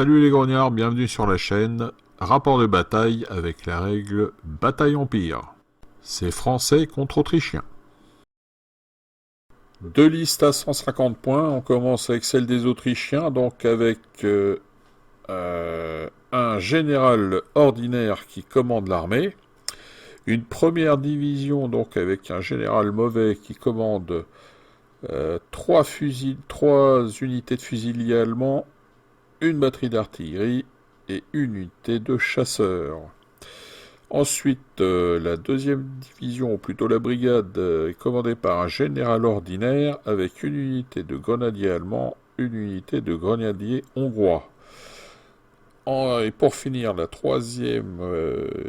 Salut les grognards, bienvenue sur la chaîne. Rapport de bataille avec la règle Bataille Empire. C'est français contre autrichien. Deux listes à 150 points. On commence avec celle des Autrichiens, donc avec un général ordinaire qui commande l'armée. Une première division, donc avec un général mauvais qui commande trois unités de fusiliers allemands, une batterie d'artillerie et une unité de chasseurs. Ensuite, la deuxième division, ou plutôt la brigade, est commandée par un général ordinaire avec une unité de grenadiers allemands, une unité de grenadiers hongrois. Et pour finir, la troisième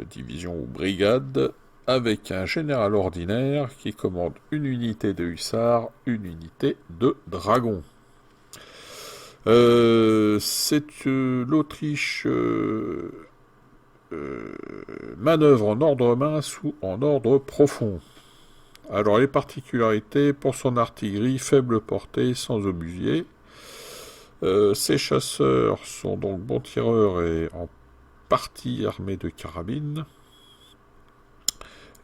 division ou brigade avec un général ordinaire qui commande une unité de hussards, une unité de dragons. C'est l'Autriche manœuvre en ordre mince ou en ordre profond. Alors les particularités, pour son artillerie, faible portée, sans obusier. Ses chasseurs sont donc bons tireurs et en partie armés de carabines.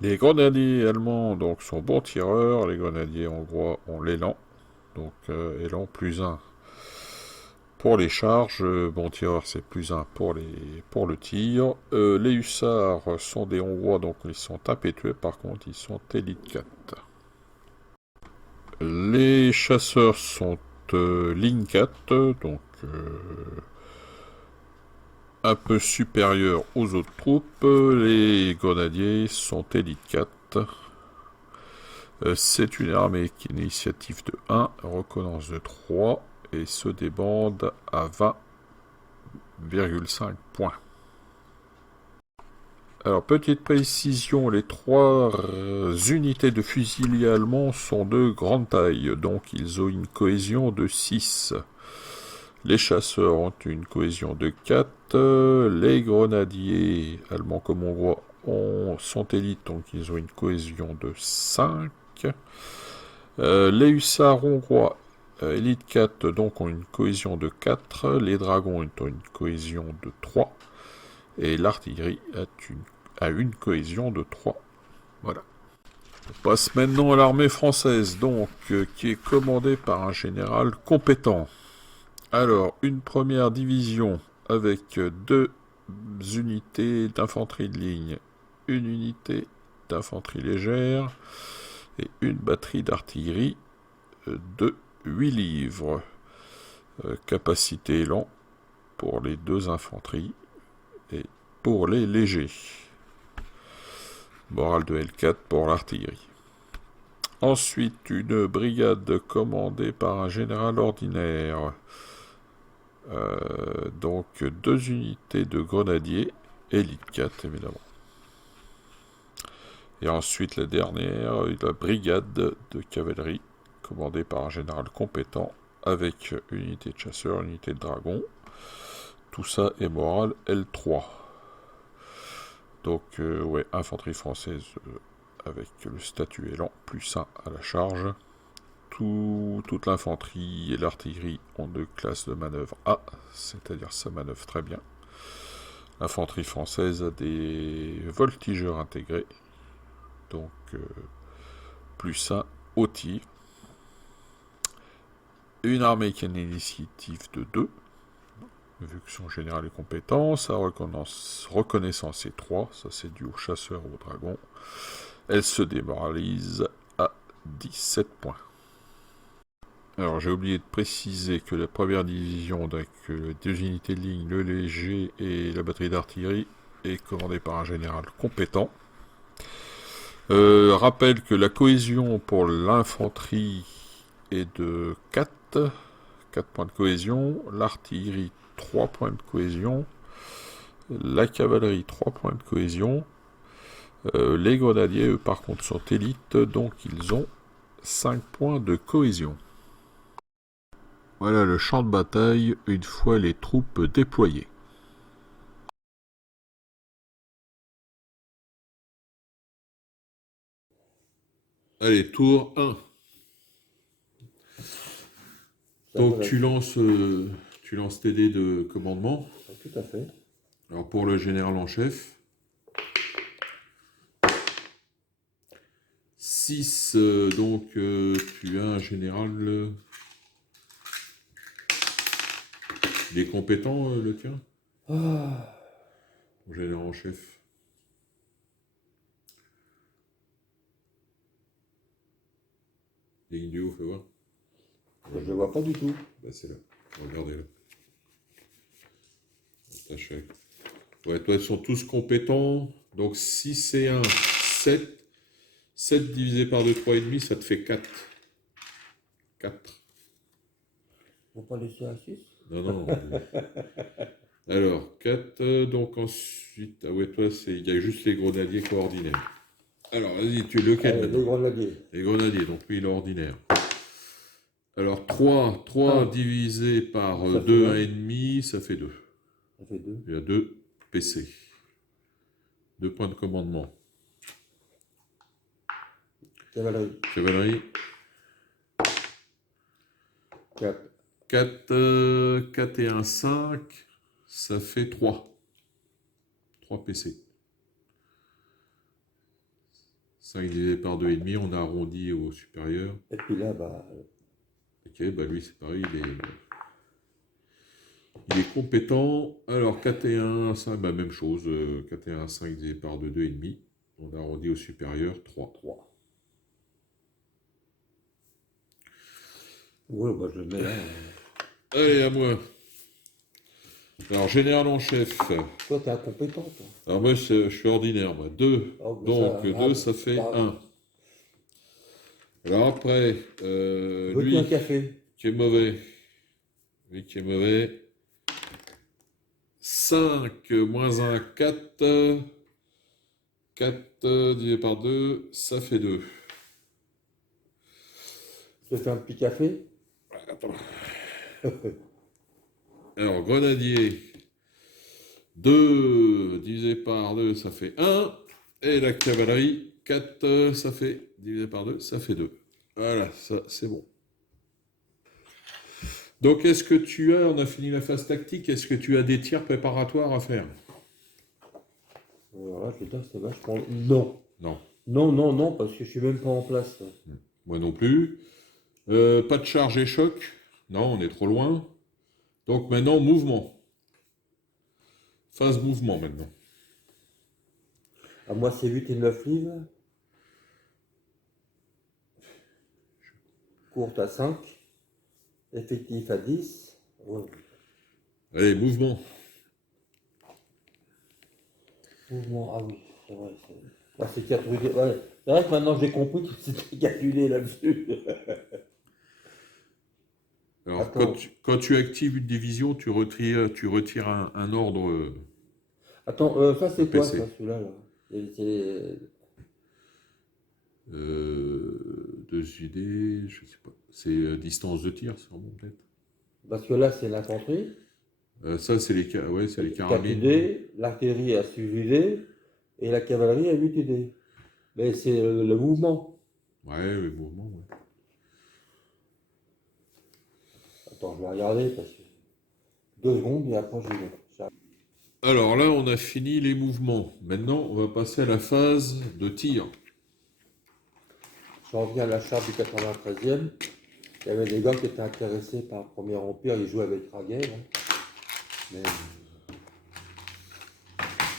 Les grenadiers allemands donc sont bons tireurs, les grenadiers hongrois ont l'élan, donc élan plus 1. Pour les charges, bon tireur c'est plus 1 pour le tir. Les hussards sont des hongrois, donc ils sont impétueux, par contre ils sont élite 4. Les chasseurs sont ligne 4, donc un peu supérieurs aux autres troupes. Les grenadiers sont élite 4. C'est une armée qui est une initiative de 1, reconnaissance de 3 et se débande à 20,5 points. Alors, petite précision, les trois unités de fusiliers allemands sont de grande taille, donc ils ont une cohésion de 6. Les chasseurs ont une cohésion de 4. Les grenadiers allemands comme hongrois sont élites, donc ils ont une cohésion de 5. Les hussards hongrois élite 4, donc ont une cohésion de 4. Les dragons ont une cohésion de 3. Et l'artillerie a une cohésion de 3. Voilà. On passe maintenant à l'armée française, donc, qui est commandée par un général compétent. Alors, une première division avec 2 unités d'infanterie de ligne, une unité d'infanterie légère et une batterie d'artillerie de 8 livres. Capacité élan pour les 2 infanteries et pour les légers. Morale de L4 pour l'artillerie. Ensuite, une brigade commandée par un général ordinaire. Donc 2 unités de grenadiers, élite 4 évidemment. Et ensuite la dernière, la brigade de cavalerie, commandée par un général compétent, avec une unité de chasseurs, une unité de dragons. Tout ça est morale L3. Donc, ouais, infanterie française avec le statut élan, plus 1 à la charge. Toute l'infanterie et l'artillerie ont 2 classes de manœuvre A, c'est-à-dire ça manœuvre très bien. L'infanterie française a des voltigeurs intégrés, donc plus 1 au tir. Une armée qui a une initiative de 2, vu que son général est compétent. Sa reconnaissance est 3, ça c'est dû aux chasseurs ou aux dragons. Elle se démoralise à 17 points. Alors j'ai oublié de préciser que la première division, avec les 2 unités de ligne, le léger et la batterie d'artillerie, est commandée par un général compétent. Rappelle que la cohésion pour l'infanterie est de 4 points de cohésion, l'artillerie 3 points de cohésion, la cavalerie 3 points de cohésion, les grenadiers eux par contre sont élites, donc ils ont 5 points de cohésion. Voilà le champ de bataille une fois les troupes déployées. Allez, tour 1. Donc tu tu lances tes dés de commandement. Tout à fait. Alors pour le général en chef, 6, donc tu as un général. Il est compétent, le tien? Ah, Mon général en chef. Ligne du haut, fais voir. je le vois pas du tout. Bah, c'est là. Regardez-le. Attaché. Ouais, toi, ils sont tous compétents. Donc 6 et 1, 7. 7 divisé par 2, 3,5, ça te fait 4. 4. On va pas laisser à 6? Non, non. Alors, 4. Donc ensuite. Ah ouais, toi, il y a juste les grenadiers coordinaires. Alors, vas-y, tu es lequel Allez, maintenant? les grenadiers. Les grenadiers, donc lui, il est ordinaire. Alors, 3 Ah. divisé par Ça 2, fait 1,5, ça fait 2. Ça fait 2. Il y a 2 PC. 2 points de commandement. Cavalerie. Cavalerie. 4. 4 et 1, 5. Ça fait 3. 3 PC. 5 divisé par 2,5, on a arrondi au supérieur. Et puis là, bah. Ok, bah lui c'est pareil, il est compétent. Alors 4 et 1, 5, bah même chose. 4 et 1, 5 divisé par 2, 2,5. On a arrondi au supérieur, 3. 3. Ouais, bah je le mets là. Allez, à moi. Alors, général en chef. Toi, t'es incompétent, toi. Alors moi, je suis ordinaire, moi. 2. Oh, mais Donc, ça, 2, ça fait 1. Alors après, Veux-tu lui un café? qui est mauvais. Lui qui est mauvais. 5 moins 1, 4. 4 divisé par 2, ça fait 2. Je te fais un petit café? Attends. Alors, grenadier. 2 divisé par 2, ça fait 1. Et la cavalerie, 4, ça fait, divisé par 2, ça fait 2. Voilà, ça, c'est bon. Donc, est-ce que tu as, on a fini la phase tactique, est-ce que tu as des tirs préparatoires à faire? Alors là, je c'est vachement. Non. Non. Non, non, non, parce que je suis même pas en place. Moi non plus. Pas de charge et choc. Non, on est trop loin. Donc maintenant, mouvement. Phase mouvement maintenant. À moi, c'est 8 et 9 livres. Courte à 5. Effectif à 10. Ouais. Allez, mouvement. Mouvement, ah oui, c'est vrai. C'est 4 rues. Ouais. C'est vrai que maintenant j'ai compris que c'était calculé là-dessus. Alors, quand tu actives une division, tu retires un ordre. Attends, ça c'est quoi, PC. ça, celui-là là? C'est- 2 idées, je sais pas. C'est distance de tir, sûrement peut-être. Parce que là, c'est l'infanterie. Ça, c'est les 4 carabines. idées, l'artillerie à 6 idées et la cavalerie à 8 idées. Mais c'est le mouvement. Ouais, le mouvement, ouais. Attends, je vais regarder parce que 2 secondes et après je vais. Alors là, on a fini les mouvements. Maintenant, on va passer à la phase de tir. Je reviens à la charte du 93e. Il y avait des gars qui étaient intéressés par le Premier Empire, ils jouaient avec Raguet. Là. Mais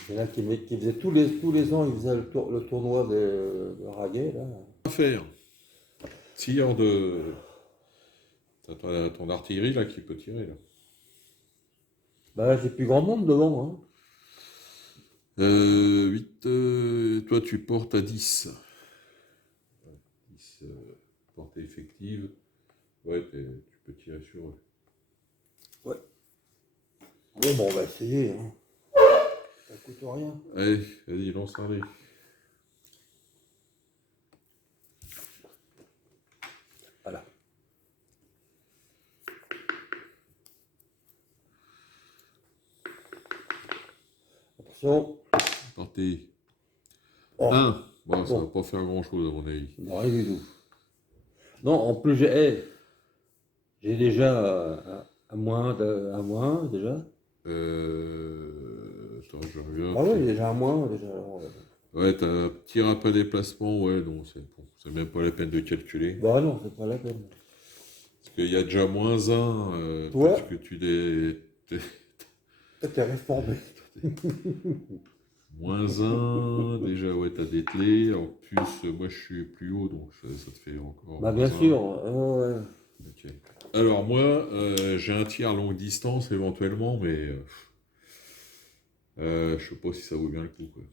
il y en a qui faisaient tous les ans, ils faisaient le tournoi de Raguet. Là. On va faire tir de. T'as ton artillerie là qui peut tirer là. Bah là, j'ai plus grand monde devant. Hein. 8, toi tu portes à 10. 10 portée effective. Ouais, tu peux tirer sur eux. Ouais. Bon, on va essayer. Hein. Ça coûte rien. Allez, vas-y, lance un dé. Voilà. Attention. Partez. Oh. 1. Bon, ça Bon. va pas faire grand chose à mon avis. Non, rien du tout. Non, en plus, j'ai déjà À moins, déjà. Attends, je reviens. Ah oui, déjà à moins, déjà. Alors, Ouais, t'as un petit rappel déplacement, ouais, non, c'est bon, c'est même pas la peine de calculer. bah non, c'est pas la peine. Parce qu'il y a déjà -1, parce Toi, que tu l'es. toi, t'es réformé. -1, déjà, ouais, t'as dételé. En plus, moi, je suis plus haut, donc ça te fait encore Bah bien -1. sûr. Ouais. Ok. Alors, moi, j'ai un tir longue distance éventuellement, mais je sais pas si ça vaut bien le coup, quoi.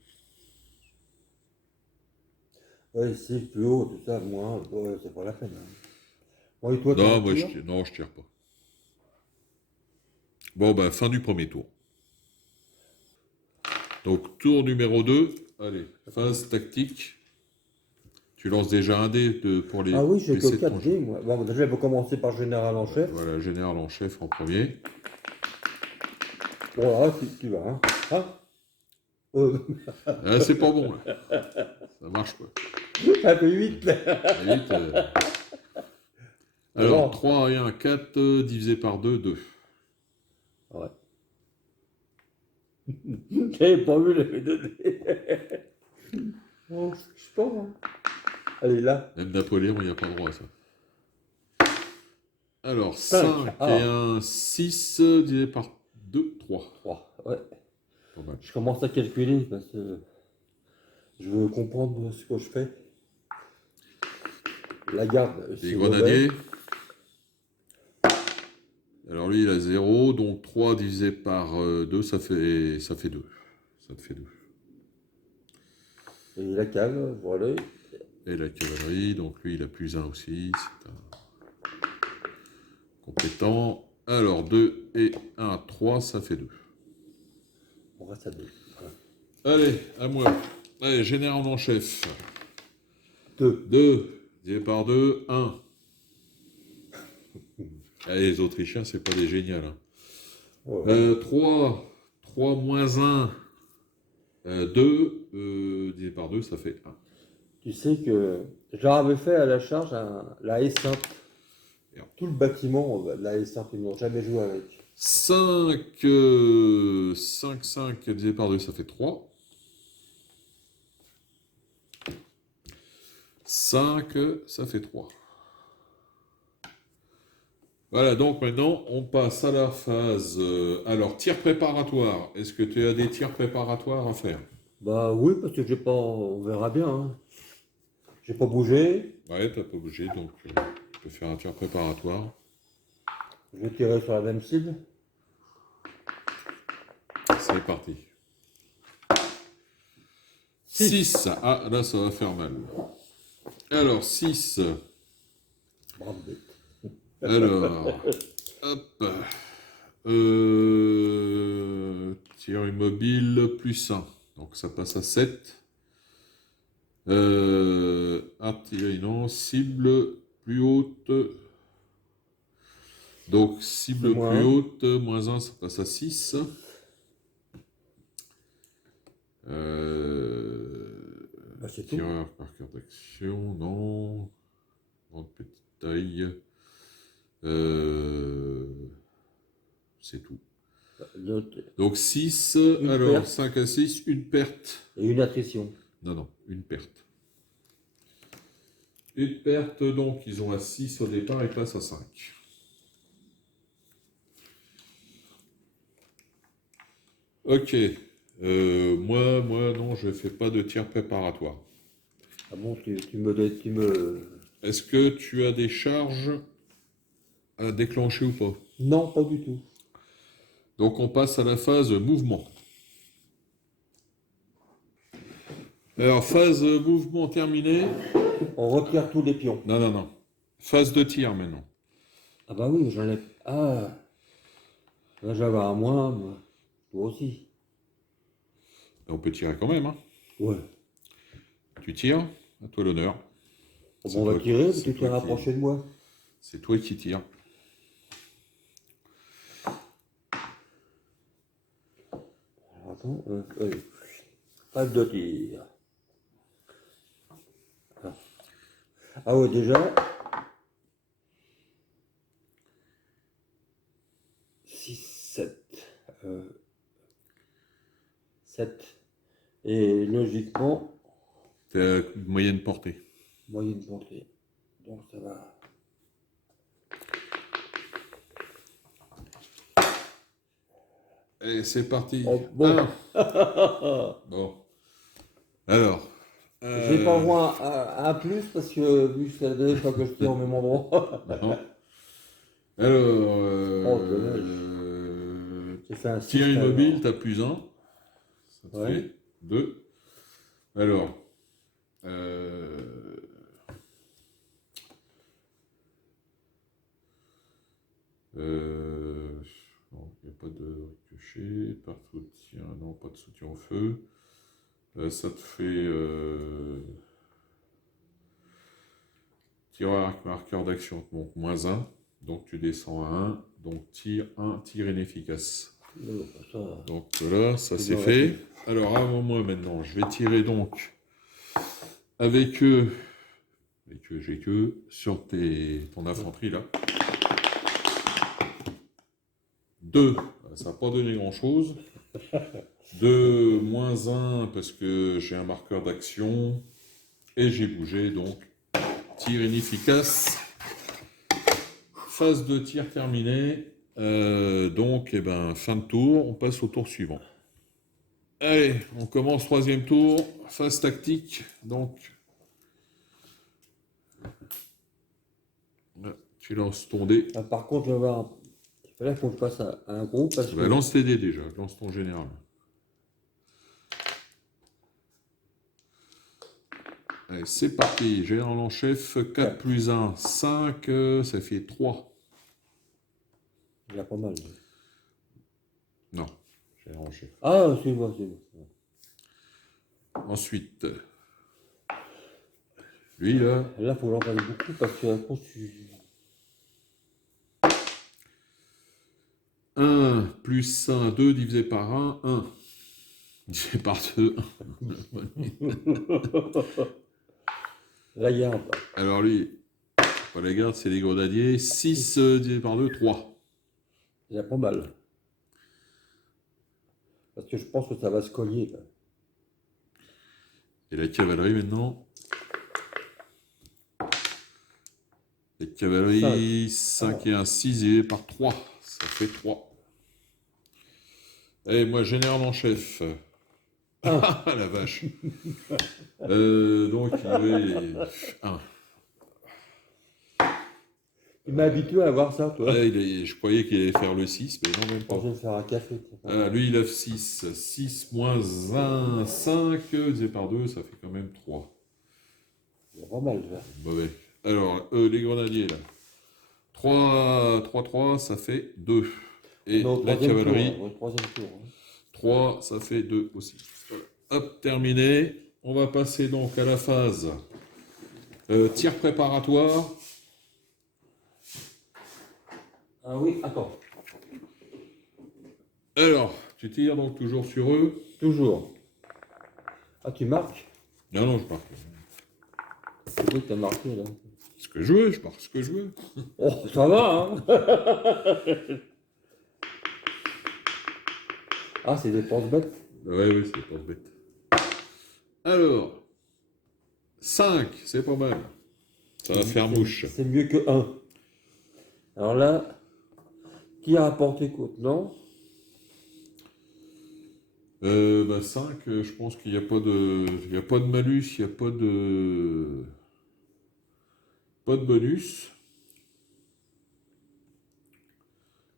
Ouais, si, plus haut, tout ça, moins, ouais, c'est pas la peine, hein. Bon, et toi, t'as un Non, moi, tir? non, je tire pas. Bon, bah, fin du premier tour. Donc, tour numéro 2. Allez, phase tactique. Tu lances déjà un dé pour les Ah oui, j'ai que PC de 4 ton jeu. dés, moi. Bon, déjà, il faut commencer par général en chef. Voilà, général en chef en premier. Bon, là, tu vas, hein. Hein? Euh, Ah, c'est pas bon, là. Ça marche pas. ça fait 8, là. Et vite, Ah alors, bon. 3 et 1, 4, divisé par 2, 2. Ouais. J'avais pas vu les deux dés. Oh, je sais pas, hein. Allez, là. Même Napoléon, il n'y a pas droit à ça. Alors, 5. 5 et Ah, 1, 6, divisé par 2, 3. 3. Ouais. Pas mal. Je commence à calculer parce que je veux comprendre ce que je fais. La garde, Les c'est mauvais. grenadiers. Alors, lui, il a 0, donc 3 divisé par 2, ça fait 2. Ça te fait 2. Et la cale, voilà. Et la cavalerie, donc lui, il a plus 1 aussi. C'est un compétent. Alors, 2 et 1, 3, ça fait 2. On reste à 2. Allez, à moi. Allez, général en chef. 2. 2, divisé par 2, 1. Allez, les Autrichiens, c'est pas des géniales, hein. Ouais. 3, 3 moins 1, 2, divisé par 2, ça fait 1. Tu sais que j'avais fait à la charge la S1. Merde. Tout le bâtiment de la S1, ils n'ont jamais joué avec. 5, 5 divisé par 2, ça fait 3. 5, ça fait 3. Voilà, donc maintenant, on passe à la phase. Alors, tir préparatoire. Est-ce que tu as des tirs préparatoires à faire? Bah oui, parce que j'ai pas. On verra bien, hein. J'ai pas bougé. Ouais, t'as pas bougé, donc tu peux faire un tir préparatoire. Je vais tirer sur la même cible. C'est parti. 6. 6. Ah, là, ça va faire mal. Alors, 6. Brave bête. Alors, hop. Tir immobile plus 1. Donc, ça passe à 7. Artillerie, non. Cible plus haute. Donc, C'est cible moins plus 1. haute, moins 1, ça passe à 6. Bah c'est tout. Tireur par cœur d'action, non. Grande petite taille. C'est tout. L'autre, Donc 6, une alors perte 5 à 6, une perte. et une attrition. Non, non, une perte. Une perte, donc ils ont à 6 au départ et passent à 5. Ok. Moi, non, je fais pas de tir préparatoire. Ah bon, tu me. Est-ce que tu as des charges à déclencher ou pas? Non, pas du tout. Donc on passe à la phase mouvement. Alors, phase mouvement terminée. On retire tous les pions. Non, non, non. Phase de tir maintenant. Ah bah oui, j'en ai. Ah, là j'avais un moins, moi. Toi aussi. On peut tirer quand même, hein. Ouais. Tu tires, à toi l'honneur. Bon, C'est on va toi, tirer, c'est tu t'es toi rapproché de moi. c'est toi qui tires. Alors, attends, phase de tir. Ah ouais, déjà. logiquement, T'es à moyenne portée. moyenne portée. Donc ça va. Allez, c'est parti. Oh, bon. Bon. Alors. J'ai pas droit à un plus parce que vu que c'est la dernière fois que je tire au même endroit. Non. Alors. Oh, dommage. J'ai fait un 6. Tir immobile, t'as plus 1. Ça te Ouais. fait 2. Alors. Euh, non, il n'y a pas de ricochet. Par soutien. Non, pas de soutien au feu. Ça te fait. Tir à marqueur d'action, donc moins 1. Donc tu descends à 1. Donc tir inefficace. Donc voilà, ça c'est fait. Alors avant moi maintenant, je vais tirer donc avec eux, j'ai que sur ton infanterie là. 2, ça n'a pas donné grand chose. 2, moins 1 parce que j'ai un marqueur d'action et j'ai bougé, donc tir inefficace. Phase de tir terminée. Donc, eh ben, fin de tour, on passe au tour suivant. Allez, on commence 3e tour, phase tactique. Donc, là, tu lances ton dé. Ah, par contre, je vais voir. Là, il faut que je passe à un groupe parce que. Lance tes dés déjà, lance ton général. Allez, c'est parti. Général en chef, 4 plus 1, 5, ça fait 3. Il y a pas mal. Non, général en chef. Ah, c'est bon, c'est bon. Ensuite, lui là. Là, il faut l'en parler beaucoup parce que la course, 1 plus 1, 2 divisé par 1, 1. Divisé par 2, 1. La garde. Alors lui, pas la garde, c'est les grenadiers. 6 divisé par 2, 3. Il y a pas mal. Parce que je pense que ça va se cogner. Là. Et la cavalerie maintenant. La cavalerie, 5 et 1, 6 divisé par 3. Ça fait 3. Et moi, général en chef. Ah la vache. Donc, il est 1. Il m'a habitué à voir ça, toi. Je croyais qu'il allait faire le 6, mais non, même pas. Je vais faire un café. Lui, il a 6. 6 moins 1, 5, divisé par 2, ça fait quand même 3. Il y a pas mal, là. Mauvais. Alors, les grenadiers, là. 3, 3, 3, ça fait 2. Et la cavalerie, tour, hein, 3e tour. Hein. 3, ça fait 2 aussi. Voilà. Hop, terminé. On va passer donc à la phase tir préparatoire. Ah oui, attends. Alors, tu tires donc toujours sur eux. Toujours. Ah, tu marques? Non, non, je marque. C'est quoi que tu as marqué, là? Ce que je veux, je marque ce que je veux. Oh, ça va, hein? Ah, c'est des pense-bêtes? Ouais, c'est des pense-bêtes. Alors, 5, c'est pas mal. Ça va faire mouche. C'est mieux que 1. Alors là, qui a apporté quoi? Non? 5, je pense qu'il n'y a pas de. Il n'y a pas de malus, il n'y a pas de. Pas de bonus.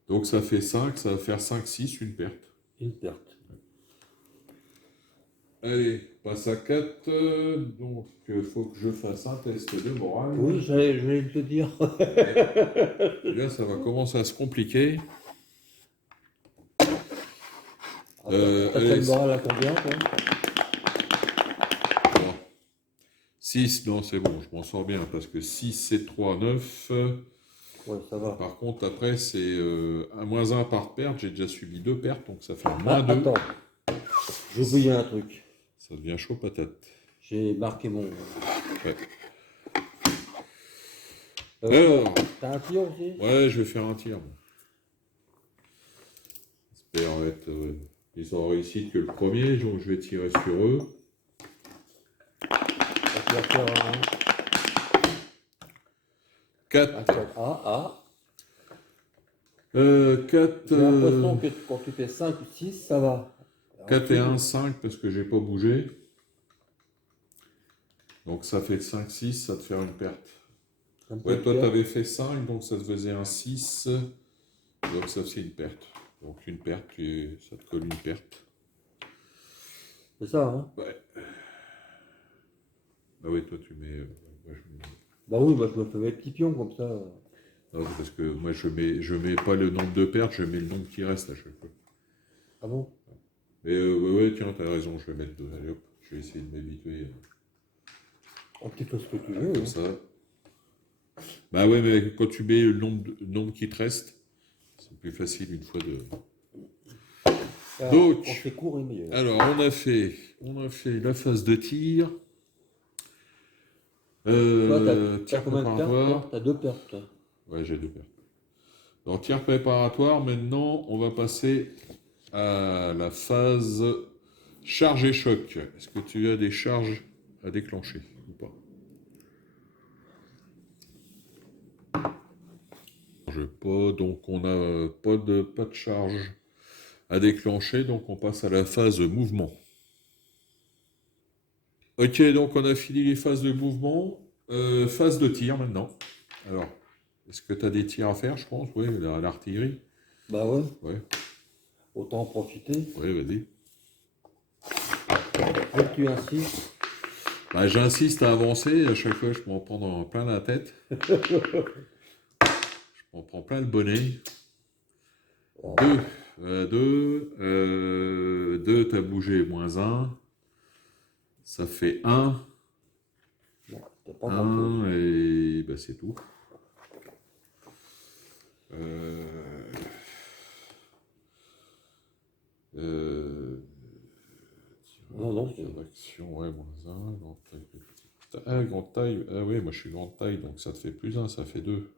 Donc ça fait 5, ça va faire 5, 6, une perte. Une perte. Allez, passe à 4. Donc il faut que je fasse un test de morale. Oui, je vais te dire. Et là, ça va commencer à se compliquer. T'as fait le moral à combien, toi? 6, non, c'est bon, je m'en sors bien, parce que 6, c'est 3, 9. Ouais, ça va. Par contre, après, c'est un moins 1 par perte. J'ai déjà subi 2 pertes, donc ça fait moins 2. Attends, j'ai oublié un truc. Ça devient chaud patate. J'ai marqué mon... Ouais. Alors, t'as un tir aussi? Ouais, je vais faire un tir. J'espère être... ils ont réussi que le premier, donc je vais tirer sur eux. Tu vas faire un 4. 4 A. 4, J'ai l'impression que quand tu fais 5 ou 6, ça va. 4 et 1, 5 parce que j'ai pas bougé. Donc ça fait 5, 6, ça te fait une perte. Ouais, toi tu avais fait 5, donc ça te faisait un 6. Donc ça c'est une perte. Donc une perte, ça te colle une perte. C'est ça, hein? Ouais. Ah oui, toi tu mets. Moi, je mets... Bah oui, moi je me fais mes petits pions comme ça. Non, parce que moi je mets pas le nombre de pertes, je mets le nombre qui reste à chaque fois. Ah bon? Mais ouais, tiens, t'as raison, je vais mettre 2. Allez hop, je vais essayer de m'habituer. Oh, tu fais ce que tu veux. Comme Hein. ça. Bah ouais, mais quand tu mets le nombre qui te reste, c'est plus facile une fois de. Alors, Donc, quand c'est court et meilleur. alors on a fait la phase de tir. Toi, t'as Tir combien de pertes? préparatoire. T'as 2 pertes. Toi. Ouais, j'ai 2 pertes. Donc, tir préparatoire, maintenant, on va passer à la phase charge et choc. Est-ce que tu as des charges à déclencher ou pas? Je pas, donc on n'a pas de charge à déclencher, donc on passe à la phase mouvement. Ok, donc on a fini les phases de mouvement. Phase de tir maintenant. Alors, est-ce que tu as des tirs à faire, je pense? Oui, l'artillerie. Bah ouais, Ouais, autant en profiter. ouais, vas-y. Dès que tu insistes, Bah, j'insiste à avancer, à chaque fois je m'en prends dans plein la tête. Je m'en prends plein le bonnet. oh, 2, t'as bougé, -1. Ça fait 1. bon, t'as pas grand-chose. 1 et bah, c'est tout. Euh, Non, tir d'action, ouais, -1. Grande taille, petite. Ah, grande taille. Ah oui, moi je suis grande taille, donc ça te fait +1, ça fait 2.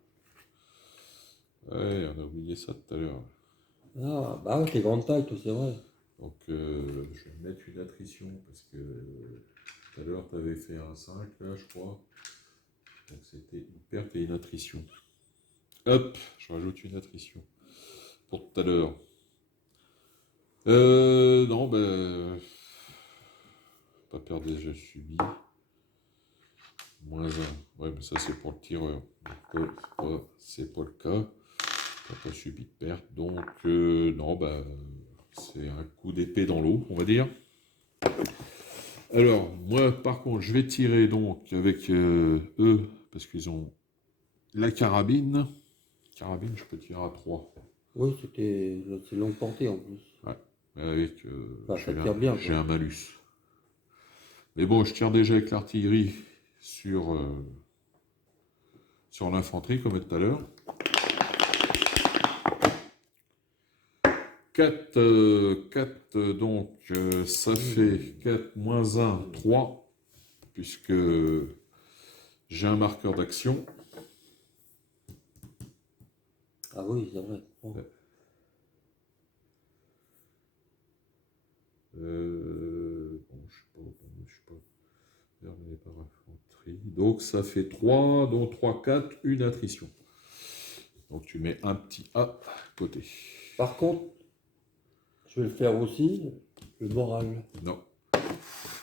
Ouais, on a oublié ça tout à l'heure. Ah, bah ouais, t'es grande taille, toi, c'est vrai. Donc je vais mettre une attrition parce que tout à l'heure tu avais fait un 5 là, je crois. Donc c'était une perte et une attrition. Hop, je rajoute une attrition pour tout à l'heure. Non, ben. Pas perdre des jeux subis. -1. Ouais, mais ça c'est pour le tireur. Donc, c'est pas le cas. T'as pas subi de perte. Donc, non, bah. C'est un coup d'épée dans l'eau, on va dire. Alors, moi, par contre, je vais tirer donc avec eux, parce qu'ils ont la carabine. Carabine, je peux tirer à 3. Oui, c'est longue portée en plus. Ouais, avec, Enfin, ça tire bien, j'ai quoi. un malus. Mais bon, je tire déjà avec l'artillerie sur l'infanterie, comme tout à l'heure. 4, donc ça fait 4 -1, 3, puisque j'ai un marqueur d'action. Ah oui, c'est vrai. Bon. Ouais. Bon, je sais pas. Terminé par infanterie. Donc ça fait 3, donc 3, 4, une attrition. Donc tu mets un petit A à côté. Par contre, je vais le faire aussi, le moral. Non.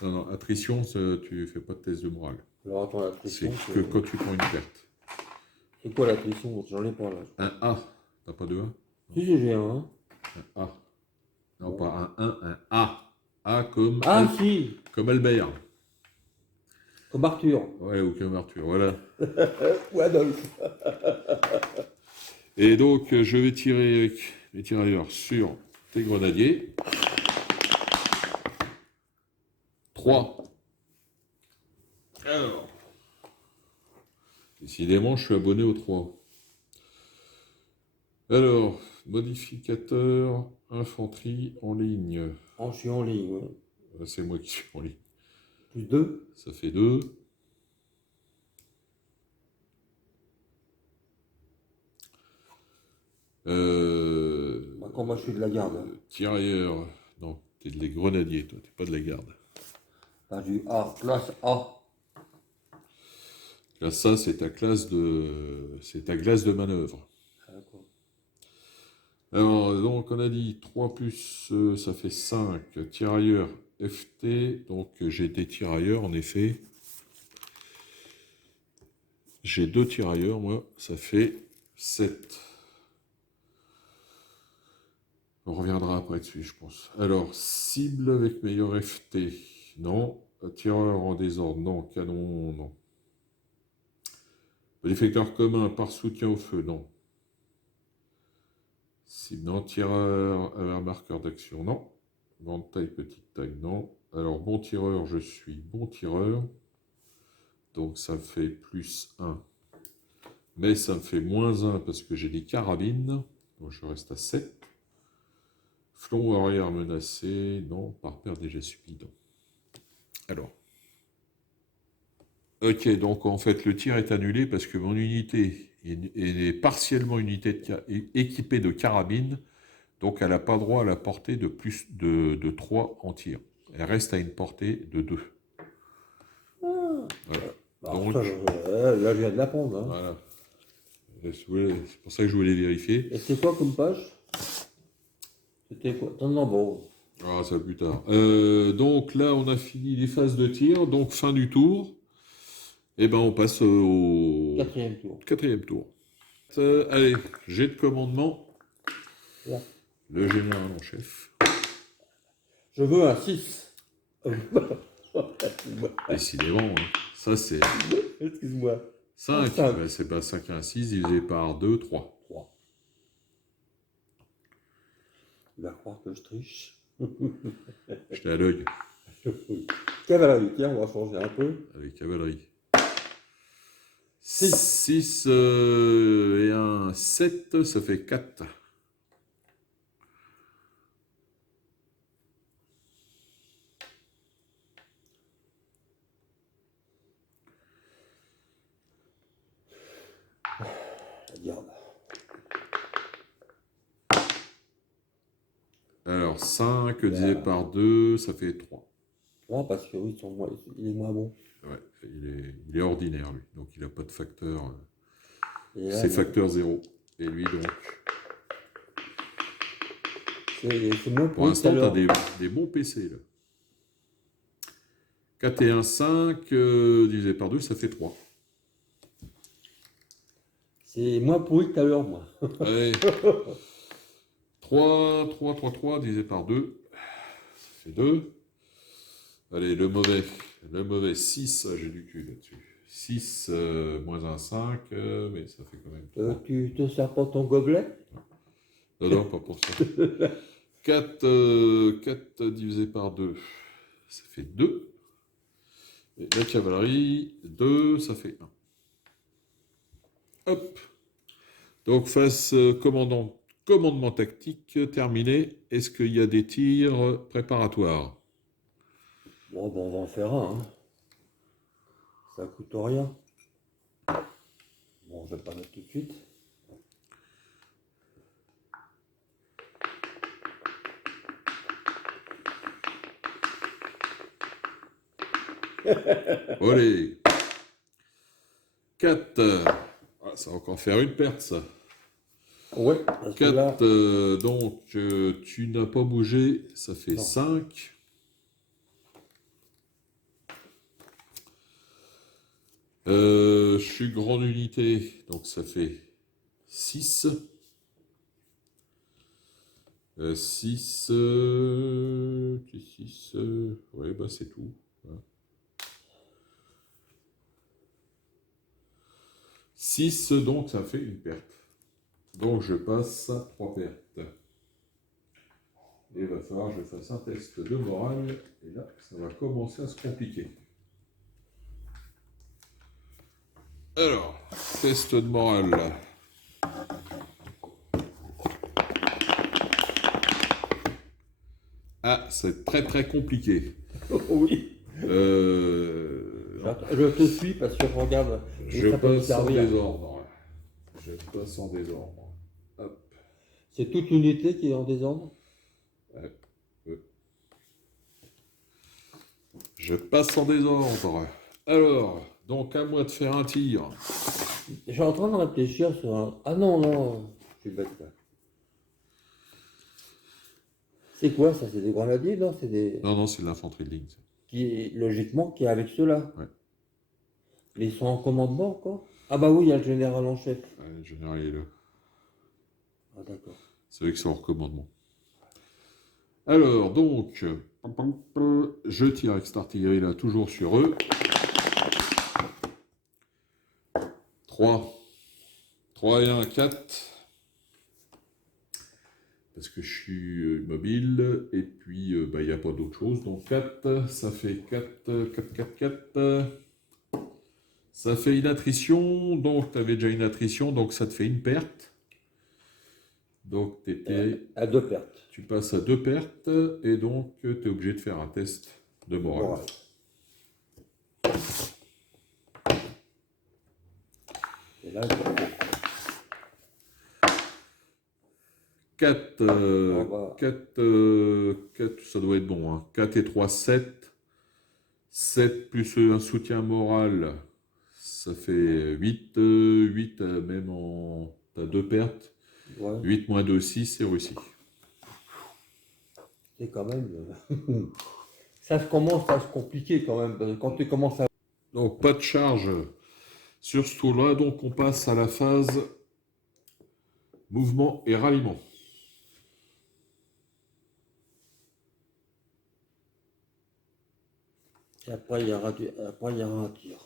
Non, non, attrition, tu fais pas de test de morale. Alors attends, la C'est pression, que quand tu prends une perte. c'est quoi la pression? J'en ai pas là. Un A. T'as pas de A? Si, j'ai un. Hein. Un A. Non, Bon. pas un A. A comme, Ah si, comme Albert. comme Arthur. Ouais, ou comme Arthur, voilà. Ou Adolphe. Et donc, je vais tirer avec mes tirailleurs sur tes grenadiers. 3. Alors. Décidément, je suis abonné aux 3. Alors, modificateur, infanterie en ligne. Oh, je suis en ligne, ouais. C'est moi qui suis en ligne. Plus 2. Ça fait 2. Bah, quand moi je suis de la garde. Hein. Tirailleur. Non, t'es des grenadiers, toi, t'es pas de la garde. Bah, j'ai eu A, place A. Là, ça, c'est ta classe c'est ta glace de manœuvre. Ah, d'accord. Alors, donc, on a dit 3 plus, ça fait 5. Tirailleurs FT. Donc, j'ai des tirailleurs, en effet. J'ai 2 tirailleurs, moi. Ça fait 7. On reviendra après dessus, je pense. Alors, cible avec meilleur FT. Non. Tireur en désordre. Non. Canon, non. Effecteur commun par soutien au feu. Non. Cible, non. Tireur avec un marqueur d'action. Non. Grande taille, petite taille. Non. Alors, bon tireur, je suis bon tireur. Donc, ça me fait plus 1. Mais ça me fait moins 1 parce que j'ai des carabines. Donc, je reste à 7. Flanc arrière menacé. Non. Par paire déjà subi. Non. Alors. Ok, donc en fait, le tir est annulé parce que mon unité est partiellement équipée de carabine. Donc, elle n'a pas droit à la portée de plus de 3 en tir. Elle reste à une portée de 2. Ah. Voilà. Bah, Donc, ça, là, je viens de l'apprendre. Hein. voilà. C'est pour ça que je voulais vérifier. Et c'est quoi comme page? C'était quoi? Non, bon. Ah, ça plus tard. Donc là, on a fini les phases de tir. Donc, fin du tour. Et ben, on passe au Quatrième tour. quatrième tour. Allez, jet de commandement. Là. Le général en chef. Je veux un 6. Décidément, hein. Ça c'est Excuse-moi. 5. Cinq. Ben, c'est pas 5 et un 6 divisé par 2, 3. 3. Il va croire que je triche. J'étais à l'œil Cavalerie, tiens, on va changer un peu. avec cavalerie. Six. 6 et un 7, ça fait 4. La garde. Alors 5 divisé par 2, ça fait 3. 3 parce que oui, il est moins bon. Ouais, il est ordinaire lui, donc il n'a pas de facteur. Et là, C'est facteur 0. Et lui donc. c'est moins Pour pour l'instant, tu as l'heure. des bons PC là. 4 et 1, 5, divisé par 2, ça fait 3. C'est moins pourri que tout à l'heure, moi. Allez. 3, 3, 3, 3, divisé par 2, ça fait 2. Allez, le mauvais 6, j'ai du cul là-dessus. 6, moins 1, 5, mais ça fait quand même 3. Tu te sers pas ton gobelet? Non, non, pas pour ça. 4 divisé par 2, ça fait 2. Et la cavalerie, 2, ça fait 1. Hop. Donc, phase commandement tactique terminé. Est-ce qu'il y a des tirs préparatoires? Bon, on va en faire un. Hein. Ça coûte rien. Bon, je vais pas mettre tout de suite. Allez. 4. Ah, ça va encore faire une perte, ça. Ouais, parce que là, 4, donc tu n'as pas bougé, ça fait non. 5. Je suis grande unité, donc ça fait 6. 6. 6. Ouais, bah c'est tout. Voilà. 6, donc ça fait une perte. Donc je passe à 3 pertes. Et il va falloir que je fasse un test de morale. Et là, ça va commencer à se compliquer. Alors, test de morale. Ah, c'est très très compliqué. Oui. Je te suis parce que je regarde. Je ça peut me passe en servir. désordre. Je passe en désordre. Hop. C'est toute l'unité qui est en désordre. Ouais. Je passe en désordre. Alors, Donc, à moi de faire un tir. Je suis en train de réfléchir sur un... Ah non, non, je suis bête là. C'est quoi ça? C'est des grenadiers? Non, c'est des... Non, non, c'est de l'infanterie de ligne. Ça. Logiquement, qui est avec ceux-là. Ouais. Mais ils sont en commandement encore? Ah bah oui, il y a le général en chef. Ouais, le général est là. Ah d'accord. C'est eux qui sont en recommandement. Alors, donc, je tire avec cette artillerie-là toujours sur eux. 3. 3 et 1, 4. Parce que je suis mobile. Et puis, il n'y a pas d'autre chose. Donc, 4, ça fait 4, 4, 4, 4. Ça fait une attrition. Donc, tu avais déjà une attrition. Donc, ça te fait une perte. Donc, À deux pertes. tu passes à 2 pertes. Et donc, tu es obligé de faire un test de morale. Ouais. Et là, 4, bah. 4, ça doit être bon. Hein. 4 et 3, 7. 7 plus un soutien moral, ça fait 8. 8, même en... T'as 2 pertes. Ouais. 8 moins 2, 6, c'est réussi. C'est quand même... ça commence à se compliquer quand même. Parce que quand tu commences à... Donc, pas de charge sur ce tour-là. Donc, on passe à la phase mouvement et ralliement. Et après, il y aura un tir.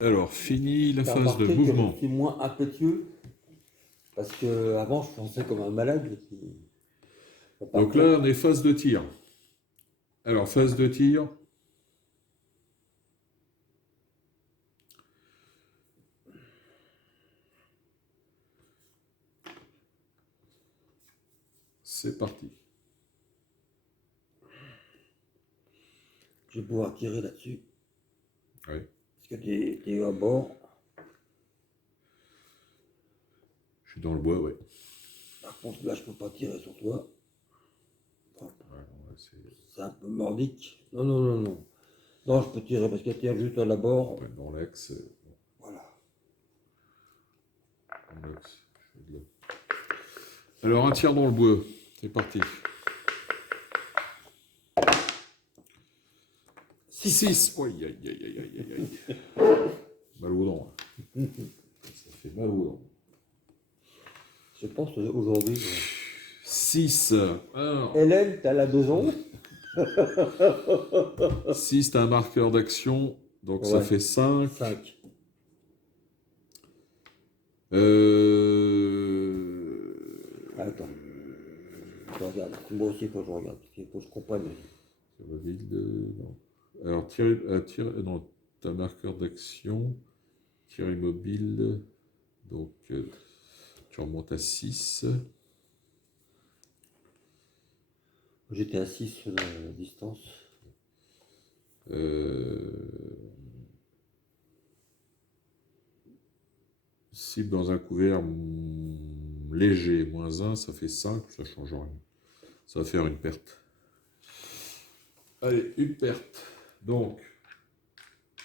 Alors, fini la T'as phase de remarqué que mouvement. je suis moins impétueux parce que avant je pensais comme un malade. Donc là, on est phase de tir. Alors, phase de tir. C'est parti. Je vais pouvoir tirer là-dessus. Oui. Parce que t'es à bord. Je suis dans le bois, oui. Par contre, là, je peux pas tirer sur toi. Ouais, C'est un peu mordique. Non, non, non, non. Non, je peux tirer parce qu'elle tire juste à la bord. ouais, dans l'axe. Voilà. Dans l'axe. Alors, un tir dans le bois. C'est parti. 6. Aïe, aïe, aïe, aïe, aïe, aïe, aïe. Mal aux dents. Ça fait mal aux dents. Je pense aujourd'hui. 6. Hélène, t'as la 2 ans. 6, t'as un marqueur d'action. Donc, ça Ouais. fait 5. 5. Attends. Je regarde. Moi aussi, il faut que je regarde. Il faut que je comprenne. Non. Alors, non, t'as un marqueur d'action. Tir immobile. Donc, tu remontes à 6. J'étais à 6 sur la distance. Cible dans un couvert léger, -1, ça fait 5, ça change rien. Ça va faire une perte. Allez, une perte. Donc,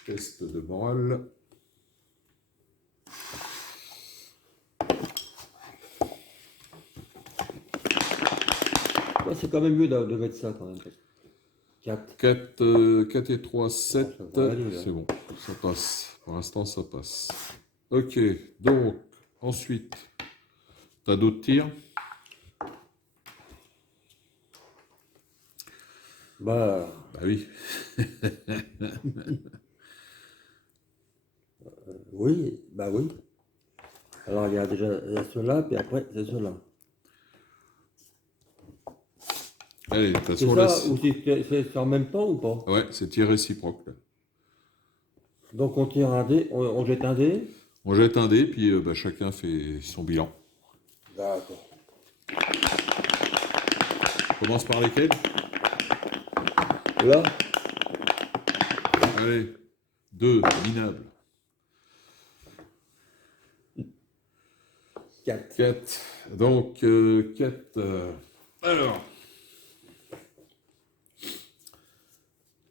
test de morale. Ouais, c'est quand même mieux de mettre ça quand même. 4. 4 et 3, 7. Ça va aller, là. C'est bon, ça passe. Pour l'instant, ça passe. Ok, donc, ensuite, tu as d'autres tirs. Bah oui. oui, bah oui. Alors il y a déjà ceux-là, puis après c'est ceux-là. Allez, de toute C'est façon, ça, là. ou c'est en même temps ou pas? Ouais, c'est tir réciproque. Là. Donc on tire un dé, on jette un dé. On jette un dé, puis chacun fait son bilan. D'accord. On commence par lesquels? Là, Allez, 2, minable. 4. 4. Donc, 4. Alors.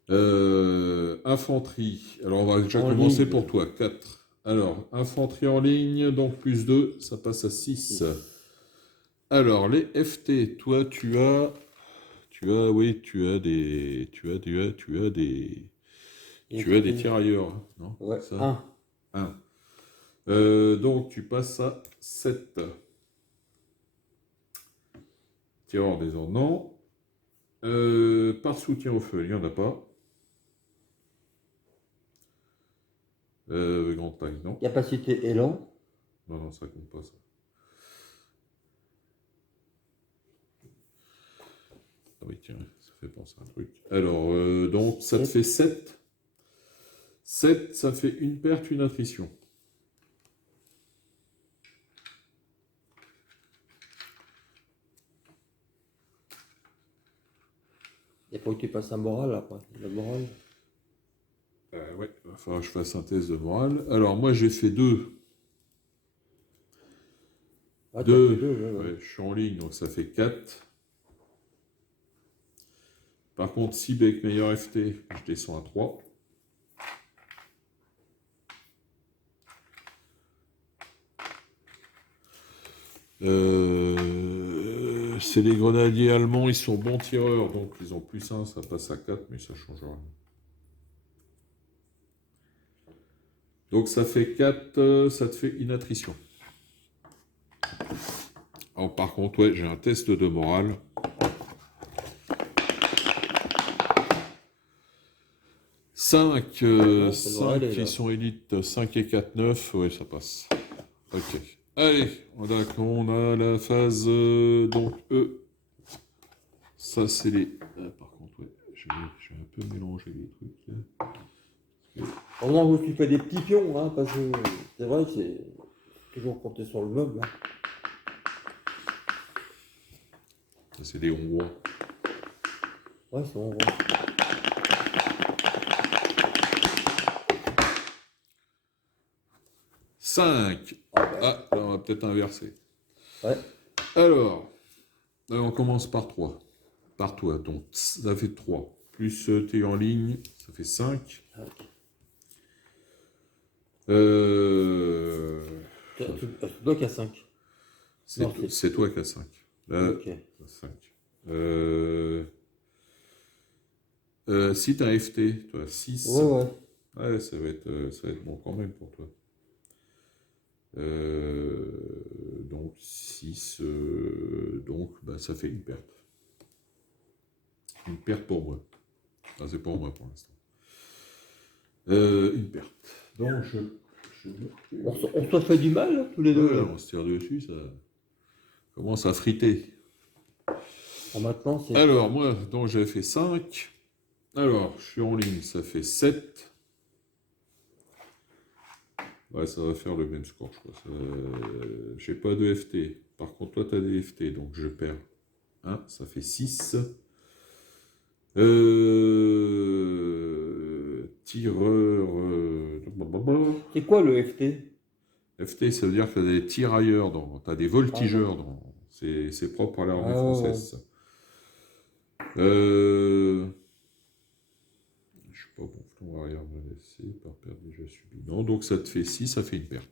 Infanterie. Alors, on va déjà En commencer ligne. pour toi. 4. Alors, infanterie en ligne, donc plus 2, ça passe à 6. Alors, les FT, toi, oui, tu as des FT. tirailleurs, hein, non? Ouais, Ça? 1. 1. Donc, tu passes à 7. Tireur des ordres, non. Par soutien au feu, il n'y en a pas. Grande taille, non. Capacité élan. Non, non, ça compte pas, ça. Ah oui, tiens, ça fait penser à un truc. Alors, donc, ça te fait 7. 7, ça fait une perte, une attrition. Il faut que tu passes un moral après. Le moral. Ouais, il va falloir que je fasse un test de morale. Alors, moi, j'ai fait 2. Ah, t'as 2. fait 2, ouais, ouais. Ouais, je suis en ligne, donc ça fait 4. Par contre, cible avec meilleur FT, je descends à 3. C'est les grenadiers allemands, ils sont bons tireurs, donc ils ont plus 1, ça passe à 4, mais ça change rien. Donc ça fait 4, ça te fait une attrition. Alors, par contre, ouais, j'ai un test de morale. 5, qui sont élites, 5 et 4, 9, ouais, ça passe. Ok. Allez, on a la phase, donc E. Ça, c'est les... par contre, ouais, j'ai un peu mélangé les trucs, là. Au moins, vous tu fais des petits pions, hein, parce que c'est vrai que c'est toujours compter sur le meuble. Hein. Ça, c'est des Hongrois. Ouais, c'est bon. 5. Ah, là, on va peut-être inverser. Ouais. Alors, on commence par 3. Par toi, donc ça fait 3. Plus t'es en ligne, ça fait 5. C'est toi qui as 5. C'est toi qui as 5. Là, Ok. 5. Si t'as un FT, toi, 6. Ouais, ouais. Ouais, ça va être bon quand même pour toi. Donc 6, donc bah, ça fait une perte. Une perte pour moi. Ah, c'est pour moi pour l'instant. Une perte. Donc On se fait du mal, hein, tous les deux. ouais, Là. on se tire dessus, ça commence à friter. Bon, maintenant, c'est. Alors, moi, donc j'ai fait 5. Alors, je suis en ligne, ça fait 7. Ouais, ça va faire le même score, je crois. J'ai pas de FT. Par contre, toi, tu as des FT, donc je perds 1, ça fait 6. Tireur... C'est quoi le FT? FT, ça veut dire que tu as des tirailleurs, tu as des voltigeurs. C'est propre à l'armée française. Ça. Je suis pas bon, flanc arrière mal laissé, par perte déjà subie. Non, donc ça te fait 6, ça fait une perte.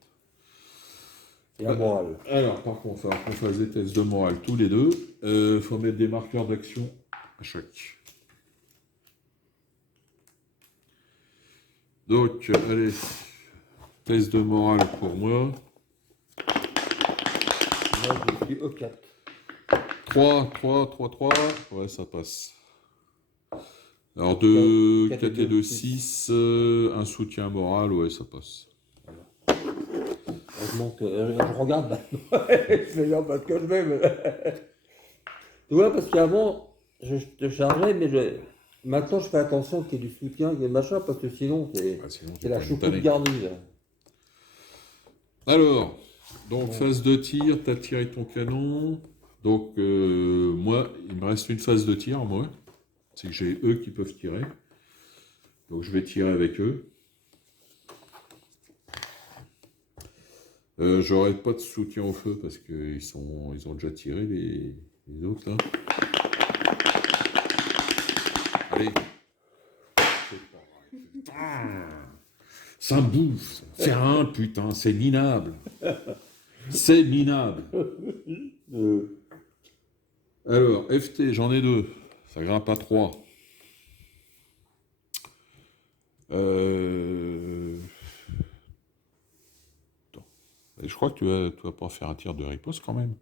Et la morale. Alors, par contre, il va falloir qu'on fasse des tests de morale tous les deux. Il faut mettre des marqueurs d'action à chaque. Donc, allez, test de morale pour moi. Moi, je suis E4. 3. Ouais, ça passe. Alors, 2, 4 et 2, 6. Un soutien moral, ouais, ça passe. Heureusement que je regarde maintenant. Je regarde parce que je vais. Mais... tu vois, parce qu'avant, je te chargeais, mais maintenant, je fais attention qu'il y ait du soutien, qu'il y ait machin, parce que sinon, c'est la choucroute garnie. Là. Alors, donc, phase de tir, tu as tiré ton canon. Donc, moi, il me reste une phase de tir, moi. C'est que j'ai eux qui peuvent tirer. Donc, je vais tirer avec eux. J'aurai pas de soutien au feu parce qu'ils ont déjà tiré les autres là. Allez. Ça bouffe. C'est un putain, c'est minable. C'est minable. Alors, FT, j'en ai 2. Ça grimpe à 3. Attends. Je crois que tu vas pas faire un tir de riposte quand même.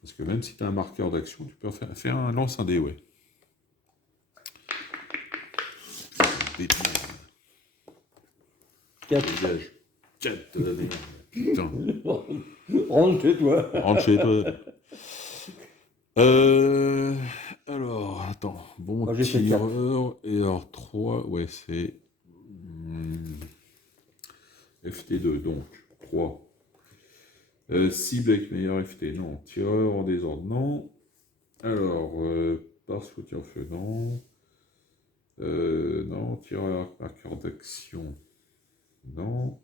Parce que même si tu as un marqueur d'action, tu peux faire un lance un dé, ouais. Dépile. 4. Dégage. 4 de la dégage. Putain. Rentre chez toi. Rentre chez toi. Alors, attends. Bon Moi, j'ai fait tireur. Et alors, 3, ouais, c'est. FT2, donc 3. Cible avec meilleur FT, non. Tireur en désordre, non. Alors, par soutien au feu, non. Non. Tireur marqueur d'action, non.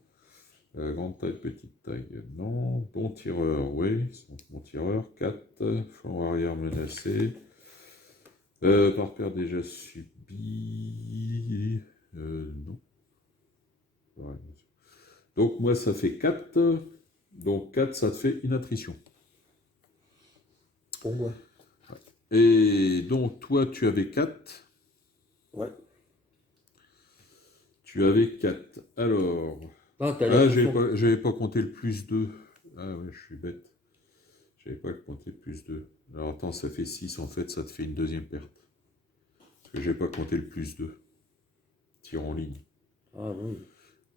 Grande taille, petite taille, non. Bon tireur, oui. Bon tireur, 4. Flanc arrière menacé. Par paire déjà subi. Non. Ouais. Donc, moi, ça fait 4. Donc, 4, ça te fait une attrition. Pour moi. Et donc, toi, tu avais 4. Ouais. Tu avais 4. Alors. Non, t'as Ah, l'impression- j'avais pas compté le plus 2. Ah ouais, je suis bête. J'avais pas compté le plus 2. Alors, attends, ça fait 6. En fait, ça te fait une deuxième perte. Parce que j'ai pas compté le plus 2. Tir en ligne. Ah oui.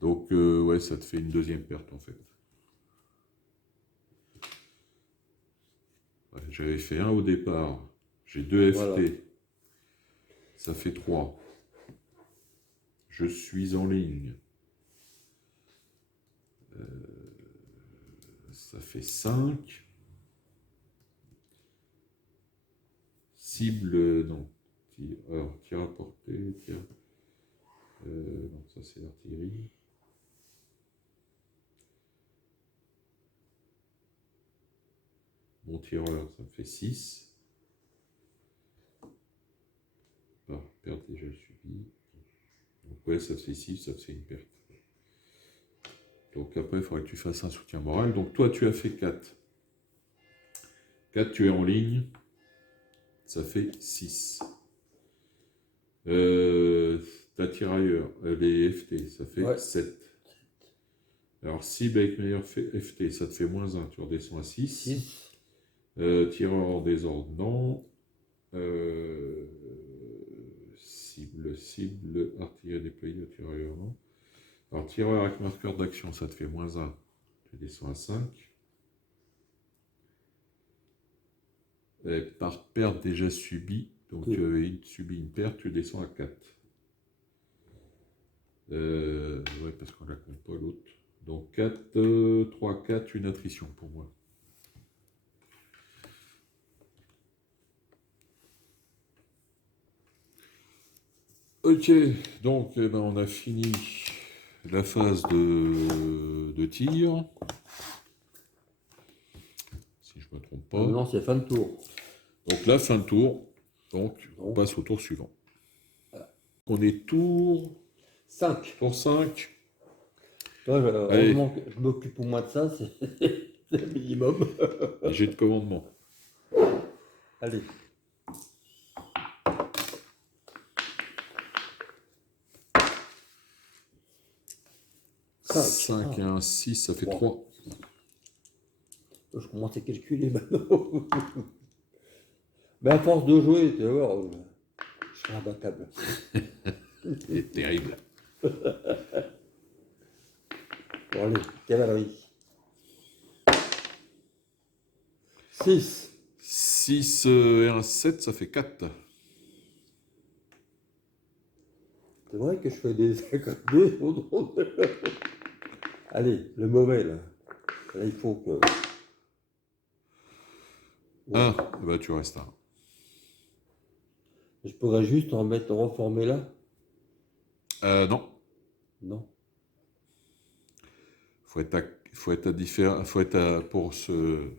Donc, ouais, ça te fait une deuxième perte, en fait. Ouais, j'avais fait 1 au départ. J'ai 2 FT. Voilà. Ça fait 3. Je suis en ligne. Ça fait 5. Cible, non. Tir à portée, tir. Non, ça c'est l'artillerie. Bon tireur, ça me fait 6. Perte déjà subie. Donc ouais, ça fait 6, ça fait une perte. Donc après, il faudrait que tu fasses un soutien moral. Donc toi, tu as fait 4. 4, tu es en ligne. Ça fait 6. Ta tirailleur, les FT, ça fait Ouais. 7. Alors cible avec meilleur FT, ça te fait -1, tu redescends à 6. 6. Tireur en désordre, non. Cible, artillerie déployée, tirailleur, non. Alors, tireur avec marqueur d'action, ça te fait -1. Tu descends à 5. Par perte déjà subie, donc il subit une perte, tu descends à 4. Ouais, parce qu'on ne la compte pas l'autre. Donc 4, 3, 4, une attrition pour moi. Ok, donc eh ben, on a fini la phase de tir. Si je ne me trompe pas. Non, c'est fin de tour. Donc la fin de tour. Donc on passe au tour suivant. On est tour 5. Tour 5. Heureusement que je m'occupe au moins de ça, c'est le minimum. J'ai de commandement. Allez. 5 et 1, 6, ça fait 3. Je commence à calculer maintenant. Mais à force de jouer, tu vas voir, je serai imbattable. C'est terrible. Bon, allez, cavalerie. 6. 6 et 1, 7, ça fait 4. C'est vrai que je fais des 52 au drôle. Allez, le mauvais là. Là, il faut que. 1, bah tu restes 1. Je pourrais juste en mettre, reformer là. Non. Non. Faut être pour se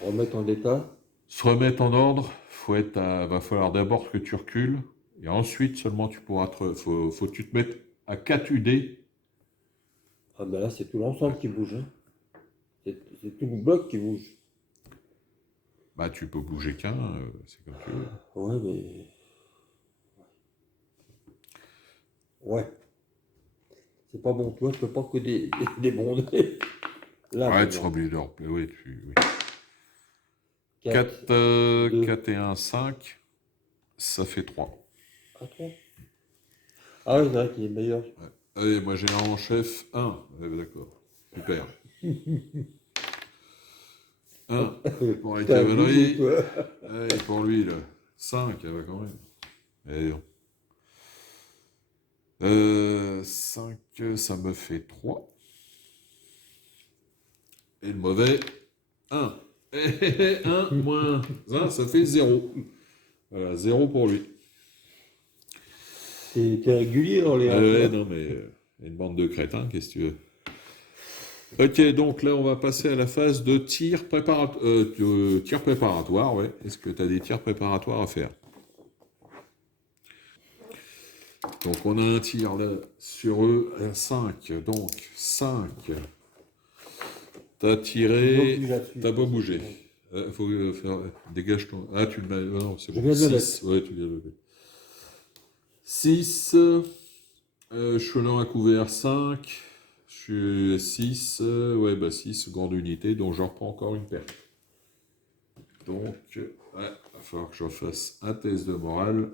Remettre en état. remettre en ordre. Va falloir d'abord que tu recules. Et ensuite seulement tu pourras faut que tu te mettes à 4 UD Ah ben là, c'est tout l'ensemble qui bouge. Hein. C'est tout le bloc qui bouge. Bah, tu peux bouger qu'un, c'est comme tu veux. Ouais, mais... Ouais. C'est pas bon, toi, je peux pas que des bondés. Là, Ouais, mais tu seras non. obligé de replier. Oui, oui. 4, 4, 2, 4 et 1, 5, ça fait 3. à 3. Ah oui, c'est vrai qu'il est meilleur. Ouais. Allez, moi j'ai un en chef 1. Ouais, d'accord. Super. 1 pour la T'es un goujou, cavalerie. toi. Allez, pour lui, là. 5, elle va quand même. Allez, 5, ça me fait 3. Et le mauvais, 1. Et 1 moins 1, ça fait 0. Voilà, 0 pour lui. T'es régulier dans les 1, Ouais, toi. non, mais une bande de crétins, qu'est-ce que tu veux. Ok, donc là, on va passer à la phase de tir préparatoire. Ouais. Est-ce que tu as des tirs préparatoires à faire? Donc, on a un tir là sur eux à 5. Donc, 5. T'as tiré. T'as pas bougé. Faut faire. Dégage ton. Ah, tu le mets. Non, c'est Je bon. viens de le 6. mettre. Ouais, tu viens de le mettre. 6. Chelan à couvert 5. Je suis 6. Ouais, bah 6, grande unité. Donc, j'en reprends encore une paire. Donc, ouais, il va falloir que je fasse un test de morale.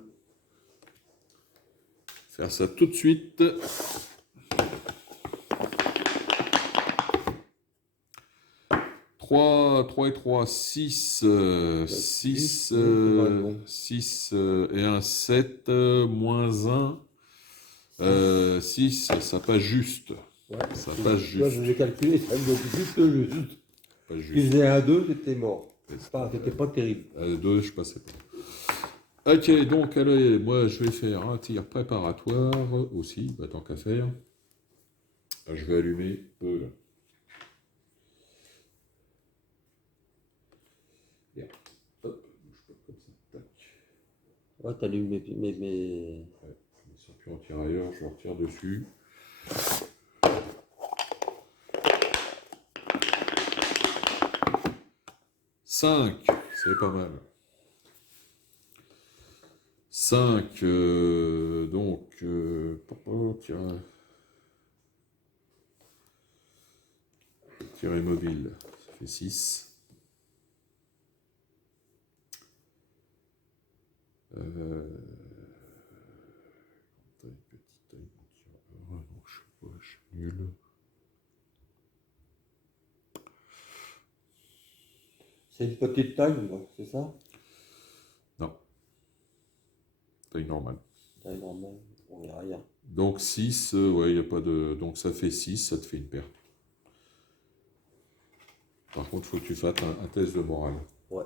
Faire ça tout de suite. 3 et 3, 6, 6, bon. 6 et 1, 7, moins 1, 6, ça passe juste. Ouais. Ça Tu passe vois, je juste. l'ai calculé, ça me donne juste. Pas Tu juste. faisais un 2, t'étais mort. Ouais, C'était pas terrible. 2, je passais pas. Ok, donc allez, moi je vais faire un tir préparatoire aussi, bah, tant qu'à faire. Je vais allumer là. Bien. Hop, bouge pas comme ça. Tac. Ouais, t'as lu mes... Ouais, je mets ça plus en tirailleur, je retire dessus. 5, c'est pas mal. 5, donc, tirer mobile, ça fait 6. Taille, petite taille, non, je sais pas, je suis nul. C'est une petite taille, c'est ça? Non, taille normale. Taille normale, on verra rien. Donc 6, ouais, il n'y a pas de. Donc ça fait 6, ça te fait une perte. Par contre, il faut que tu fasses un test de morale. Ouais.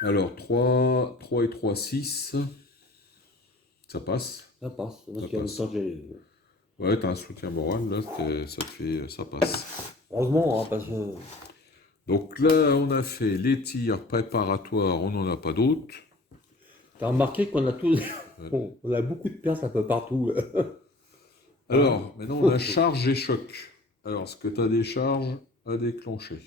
Alors, 3 et 3, 6. Ça passe. Ça passe. Parce Ça qu'en même passe. temps, j'ai... Ouais, t'as un soutien moral, là, ça te fait. Ça passe. Heureusement, hein, parce que... Donc là, on a fait les tirs préparatoires, on n'en a pas d'autres. T'as remarqué qu'on a tous... on a beaucoup de pertes un peu partout. Alors, maintenant, on a charge et choc. Alors, est-ce que tu as des charges à déclencher?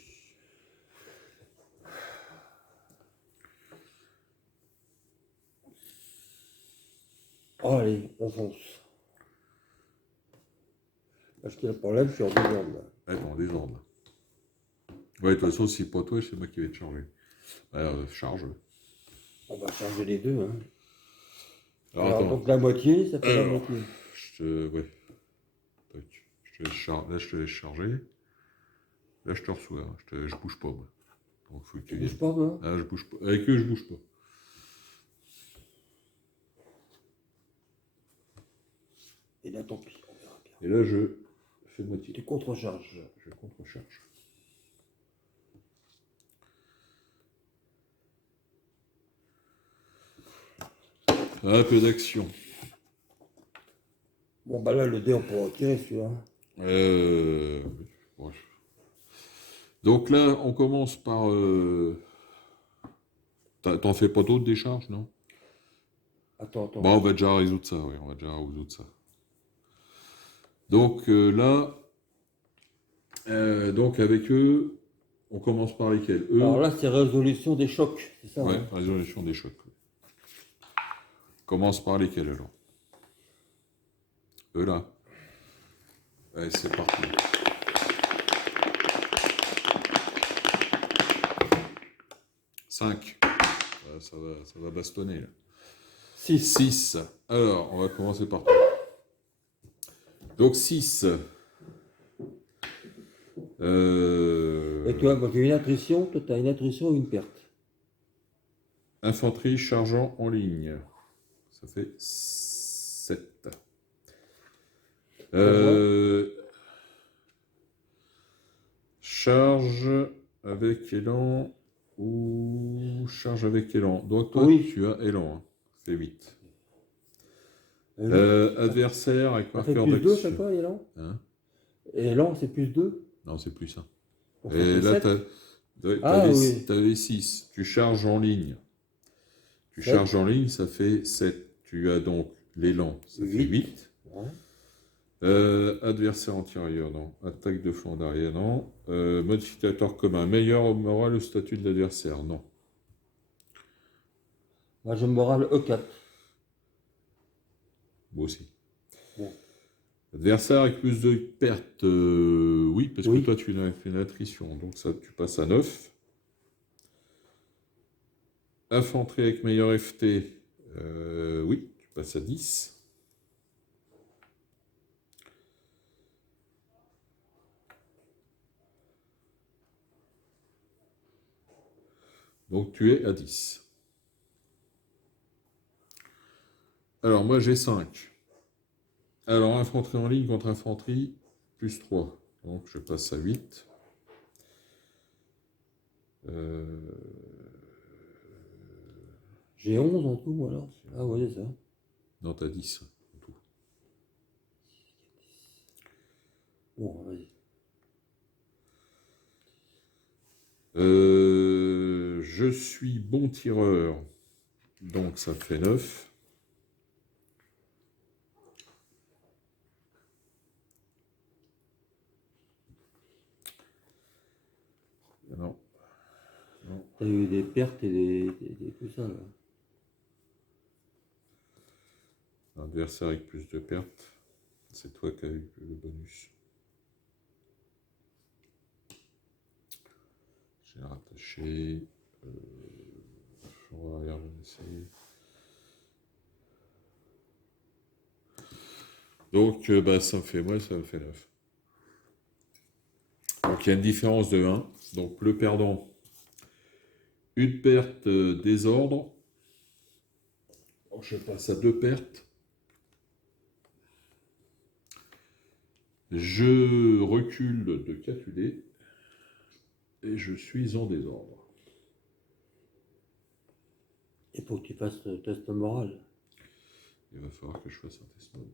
Oh, allez, on fonce. Parce que le problème, je suis en désordre, là. Ouais, dans des ordres. Ouais, de toute façon, si pas toi, c'est moi qui vais te charger. Alors, charge. On va charger les deux, hein. Alors, Alors, attends. donc la moitié, ça fait la Alors, moitié. ouais. Tac. Là, je te laisse charger. Là, je te reçois. Je bouge pas, moi. Donc, faut que tu Tu bouges viennes. pas, toi? Ah, je bouge pas. Avec eux, je bouge pas. Et là, tant pis, on verra bien. Et là, je fais moitié. Tu contre-charges. Je contre-charge. Un peu d'action. Bon, bah là, le dé, on pourra tirer, celui-là. Euh... ouais. Donc là, on commence par... T'en fais pas d'autres décharges, non? Attends. Bon, on va déjà résoudre ça, oui, on va déjà résoudre ça. Donc là, donc avec eux, on commence par lesquels? Alors Eux, là, c'est résolution des chocs, c'est ça, ouais, hein? résolution des chocs. Commence par lesquels alors? Eux là. Allez, c'est parti. 5. Ça va bastonner là. 6. 6. Alors, on va commencer par toi. Donc 6. Et toi, moi j'ai une attrition, toi tu as une attrition ou une perte. Infanterie chargeant en ligne. Ça fait 7. Charge avec élan ou charge avec élan. Donc toi, Oui. tu as élan. Hein. Ça fait 8. Oui. Adversaire avec Ça fait marqueur plus 2 d'action. chaque fois, élan. Hein? Et élan, c'est plus 2. Non, c'est plus ça. Donc, ça Et fait là, 7. tu Oui. avais 6. Tu charges en ligne. Tu 7. charges en ligne, ça fait 7. Tu as donc l'élan, ça fait 8. Ouais. Adversaire antérieur, non. Attaque de flanc d'arrière, non. Modificateur commun. Meilleur moral au statut de l'adversaire, non. Moi je morale E4. Moi aussi. Bon. Adversaire avec plus de pertes, oui, parce Oui. que toi tu as fait une attrition, donc ça tu passes à 9. Infanterie avec meilleur FT, oui, tu passes à 10. Donc tu es à 10. Alors moi j'ai 5. Alors infanterie en ligne contre infanterie, plus 3. Donc je passe à 8. J'ai 11 en tout, alors. Ah ouais, c'est ça. Non, t'as 10 en tout. Bon, vas-y. Je suis bon tireur, donc ça fait 9. Non. T'as eu des pertes et des tout ça, là. Adversaire avec plus de pertes. C'est toi qui as eu le bonus. J'ai rattaché. On va regarder ici. Donc, ça me fait, moi, ça me fait 9. Donc, il y a une différence de 1. Donc, le perdant, une perte désordre. Je passe à 2 pertes. Je recule de Catulé. Et je suis en désordre. Il faut que tu fasses le test moral. Il va falloir que je fasse un test moral.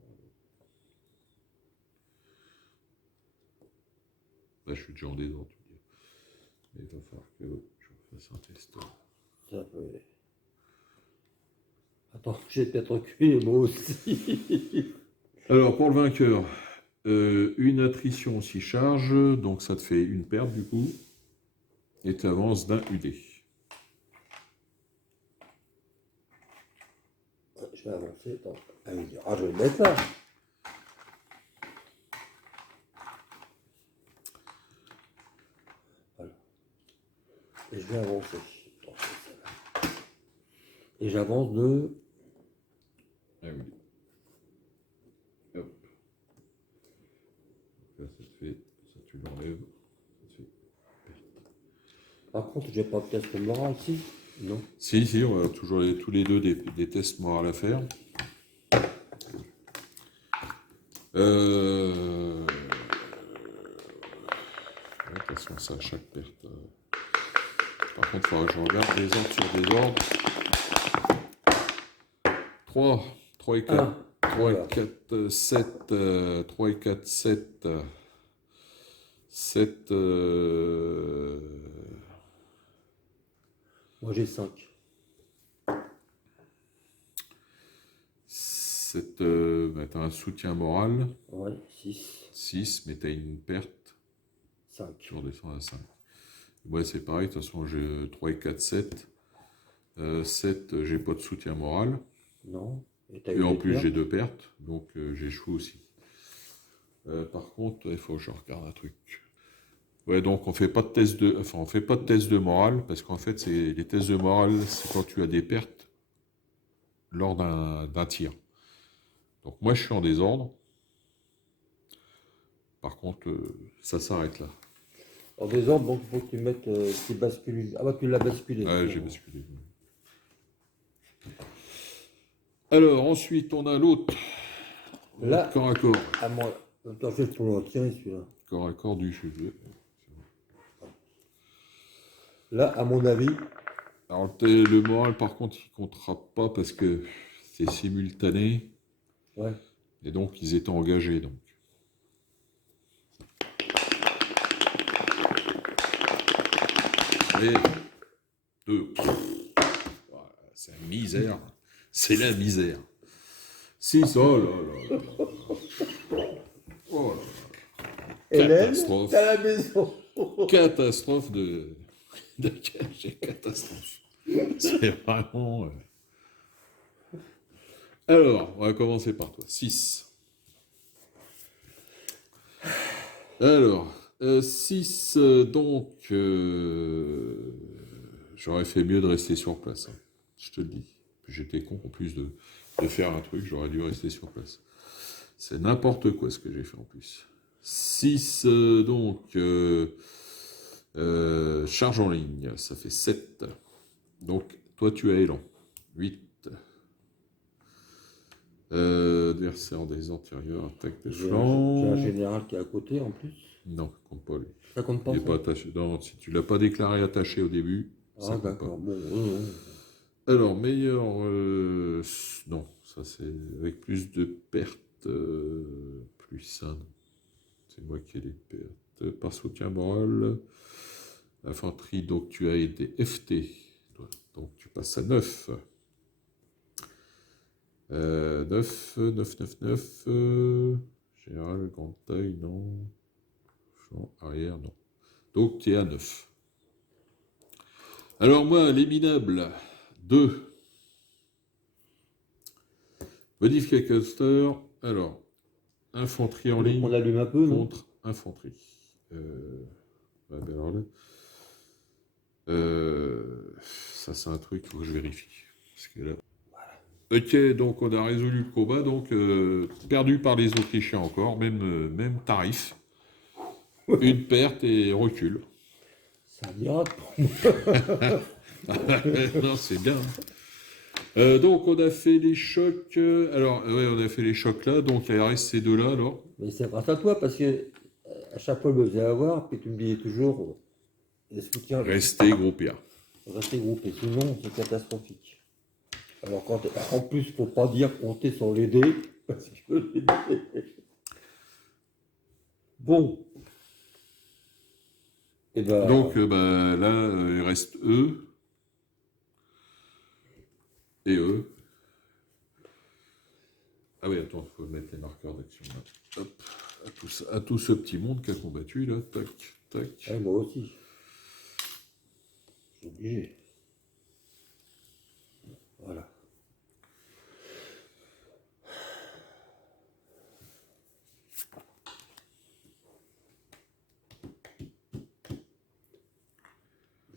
Là, je suis déjà en désordre, tu dis. Mais il va falloir que je fasse un test. Ça peut... Attends, j'ai peut-être reculé moi aussi. Alors, pour le vainqueur, une attrition aussi charge, donc ça te fait une perte du coup, et tu avances d'un UD. Je vais avancer, attends. Ah, je vais le mettre là. Voilà. Et je vais avancer. Et j'avance de... Ah oui. Hop. Là, ça te fait, ça tu l'enlèves, ça te fait perte. Par contre, j'ai pas de test moral ici. Non. Si, on a toujours tous les deux des tests moraux à faire. De toute façon, ça à chaque perte. Par contre, il faudra que je regarde des ordres sur des ordres. 3 et 4. 3 et 4, 7. 3 et 4, 7. 7. Moi j'ai 5. 7. Bah, t'as un soutien moral. Ouais, 6. 6, mais t'as une perte. 5. Tu redescends à 5. Ouais, c'est pareil. De toute façon, j'ai 3 et 4, 7. 7, j'ai pas de soutien moral. Non. Et t'as Et eu en des plus, j'ai pertes. 2 pertes. Donc, j'échoue aussi. Par contre, il faut que je regarde un truc. Ouais, donc on fait pas de test de, enfin, on fait pas de test de morale parce qu'en fait, c'est les tests de morale, c'est quand tu as des pertes lors d'un tir. Donc moi, je suis en désordre. Par contre, ça s'arrête là. En désordre, donc il faut que tu mettes tes bascules. Ah bah tu l'as basculé. Ouais, j'ai basculé. Alors ensuite, on a l'autre. Là, Corps à corps. à moi. Attends, je vais pour le retirer celui-là. Corps à corps du cheveu. Là, à mon avis, Alors le moral, par contre, il comptera pas parce que c'est simultané. ouais. Et donc, ils étaient engagés. Donc. Et 2. Voilà, c'est la misère. C'est la misère. 6. Oh là là là. Oh là là. Hélène, Catastrophe. t'as la maison. Catastrophe de catastrophe. C'est vraiment. Alors, on va commencer par toi. 6. Alors, 6, donc, j'aurais fait mieux de rester sur place, hein, je te le dis. J'étais con en plus de faire un truc, j'aurais dû rester sur place. C'est n'importe quoi ce que j'ai fait en plus. 6, donc, charge en ligne, ça fait 7. Donc, toi tu as élan. 8. Adversaire des antérieurs, attaque des J'ai flancs. un général qui est à côté en plus. Non, compte pas lui. Ça compte pas Il n'est ça. pas attaché. Non, si tu l'as pas déclaré attaché au début, ça Ah compte pas. d'accord. Bon, Alors, meilleur. Non, ça c'est avec plus de pertes. Plus ça, non. C'est moi qui ai les pertes. Par soutien moral. Infanterie, donc tu as été FT. Toi. Donc tu passes à 9. 9, 9, 9, 9. Général, grande taille, non. Flanc, arrière, non. Donc tu es à 9. Alors moi, les minables, 2. Modifier cluster. Alors, infanterie en ligne on allume un peu, non? contre infanterie. Ouais, ben alors là, ça c'est un truc, il faut que je vérifie. Parce que là... Ok, donc on a résolu le combat, donc perdu par les Autrichiens encore, même tarif. Une perte et recul. Ça dira. Non, c'est bien. Donc on a fait les chocs. Alors, ouais, on a fait les chocs là, donc il reste ces deux-là alors. Mais c'est grâce à toi parce que à chaque fois je me faisais avoir, puis tu me disais toujours les soutiens. Restez groupés. Restez groupés, sinon c'est catastrophique. Alors en plus, faut pas dire compter sur les dés, parce que les dés... Bon. Et ben, Donc bah, là, il reste eux et eux. Ah oui, attends, il faut mettre les marqueurs d'action là. Hop, à tout ce petit monde qui a combattu là. Tac, tac. ouais, moi aussi. C'est obligé. Voilà.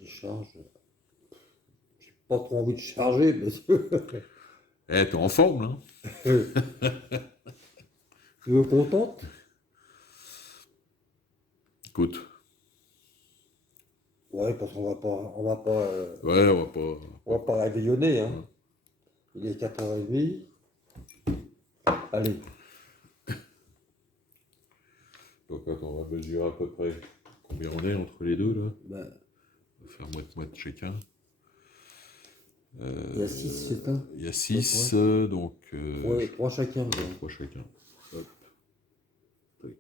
Les charges. J'ai pas trop envie de charger parce que. Eh, t'es en forme là. Tu me contentes? Écoute. Ouais, parce qu'on va pas. Ouais, On va pas réveillonner, hein. Il est 4h30. Allez. Donc attends, on va mesurer à peu près combien on est entre les deux là. Ben, On va faire moite-moite chacun. il y a 6, c'est ça? Il y a 6, donc... Ouais, 3 chacun. 3 chacun. Hop. Tac.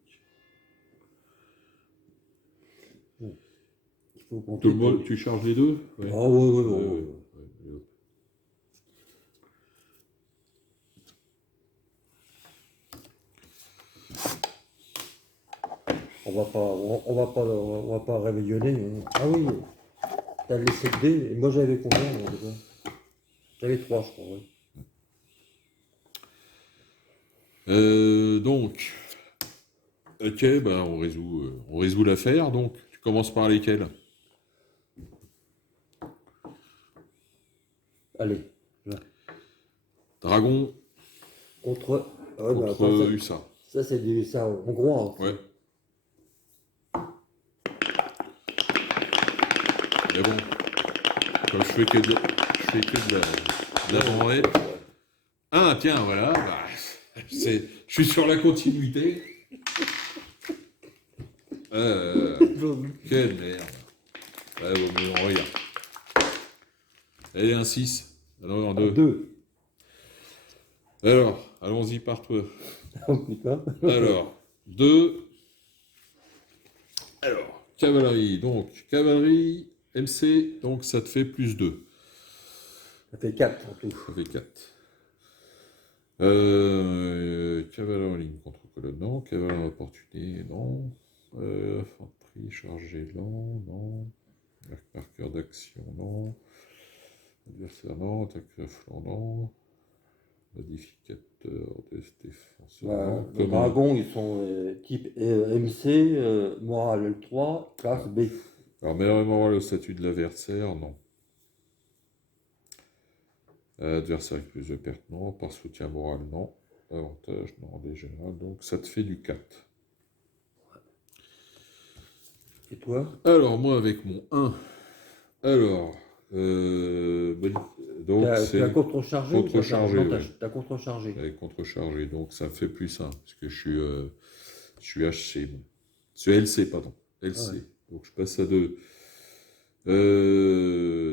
faut Tout le compter monde, que... tu charges les deux? Ouais. Ah ouais, ouais, Ouais, ouais. ouais. On va pas réveillonner. Hein. Ah oui, t'as laissé le dé. Et moi j'avais combien moi, déjà? J'avais 3, je crois, ouais. Donc, ok, ben on résout l'affaire. Donc, tu commences par lesquels? Allez, là. Dragon Contre. Ah ouais, mais contre attends, USA. ça c'est du ça hongrois. Ouais. Mais bon, comme je fais que de la branlée. Ah, tiens, voilà. Bah, je suis sur la continuité. Quelle merde. Ouais, bon, mais on regarde. Allez, un 6. Alors, en 2. 2. Alors, allons-y par toi. Oh putain. Alors, 2. Alors, cavalerie. Donc, cavalerie, MC, donc ça te fait plus 2. Ça fait 4 en tout. Ça fait 4. Cavalerie en ligne contre colonne, non. Cavalerie opportunité, non. Infanterie chargée, non. Non. Marqueur d'action, non. Adversaire, non. Attaque à flanc, non. Modificateur de défense, non. Les dragons, ils sont type MC, morale L3, classe B. Alors, malheureusement, le statut de l'adversaire, non. Adversaire avec plus de pertes, non. Par soutien moral, non. Avantage, non. Des générales, donc ça te fait du 4. Et toi? Alors, moi, avec mon 1. Alors, donc c'est... T'as contrechargé ou Contrechargé, non, ouais. t'as contrechargé. Avec contrechargé, donc ça me fait plus 1, parce que je suis HC. Moi. Je suis LC, pardon. LC. Ah ouais. Donc je passe à 2.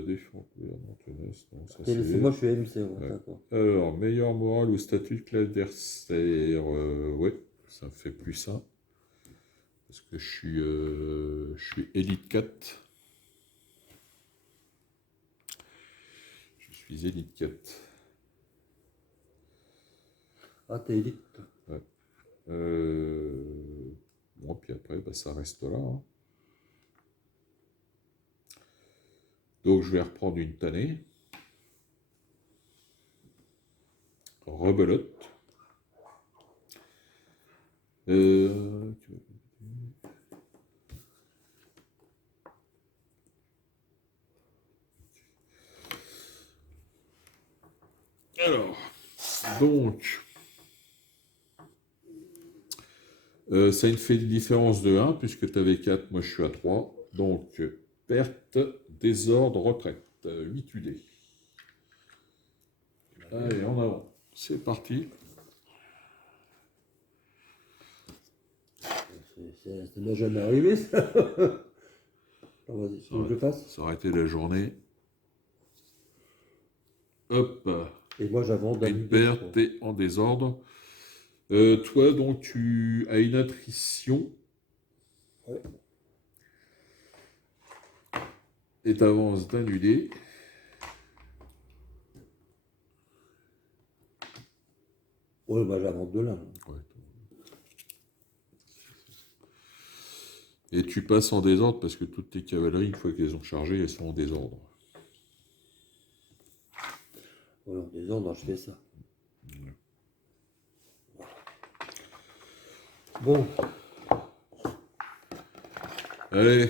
Défense, gouvernement, tenace, non, ça c'est... Moi je suis MC, ouais, Ouais. d'accord. Alors, meilleur moral ou statut de l'adversaire, ouais, ça me fait plus 1. Parce que je suis élite 4. Je suis élite 4. Ah, t'es élite. Ouais. Bon, puis après, bah, ça reste là. Hein. Donc, je vais reprendre une tannée. Rebelote. Alors, donc, ça me fait une différence de 1, puisque tu avais 4, moi je suis à 3. Donc, perte, désordre, retraite. 8 UD. Allez, en avant. C'est parti. Ça n'est jamais arrivé, ça. Alors, vas-y, tu veux que je fasse? Ça aurait été la journée. Hop. Et moi j'avance d'un Une perte, t'es en désordre. Toi, donc, tu as une attrition. Ouais. Et t'avances d'un UD. Ouais, bah j'avance de là. Ouais. Et tu passes en désordre parce que toutes tes cavaleries, une fois qu'elles ont chargé, elles sont en désordre. Ouais, en désordre, je fais ça. Bon. Allez.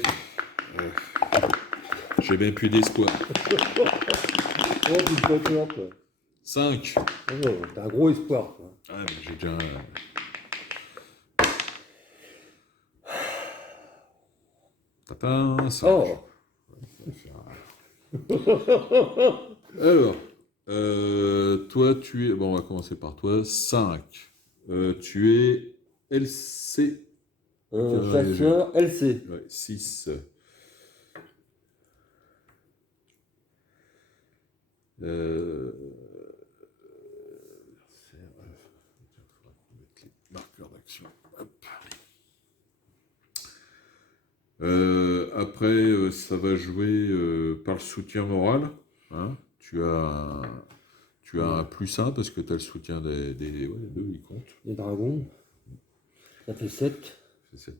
J'ai bien plus d'espoir. Oh, putain, peur, toi. 5. Oh, t'as un gros espoir, quoi. Ah, mais j'ai déjà... Tapin, 5. Oh. Alors, toi, tu es... Bon, on va commencer par toi. 5. Tu es LC. Chasseur LC. Ouais, 6. Marqueur d'action. Hop. Après, ça va jouer par le soutien moral. Hein. Tu as un +1 parce que tu as le soutien ouais, les deux, ils comptent. Les dragons. Ça fait 7. C'est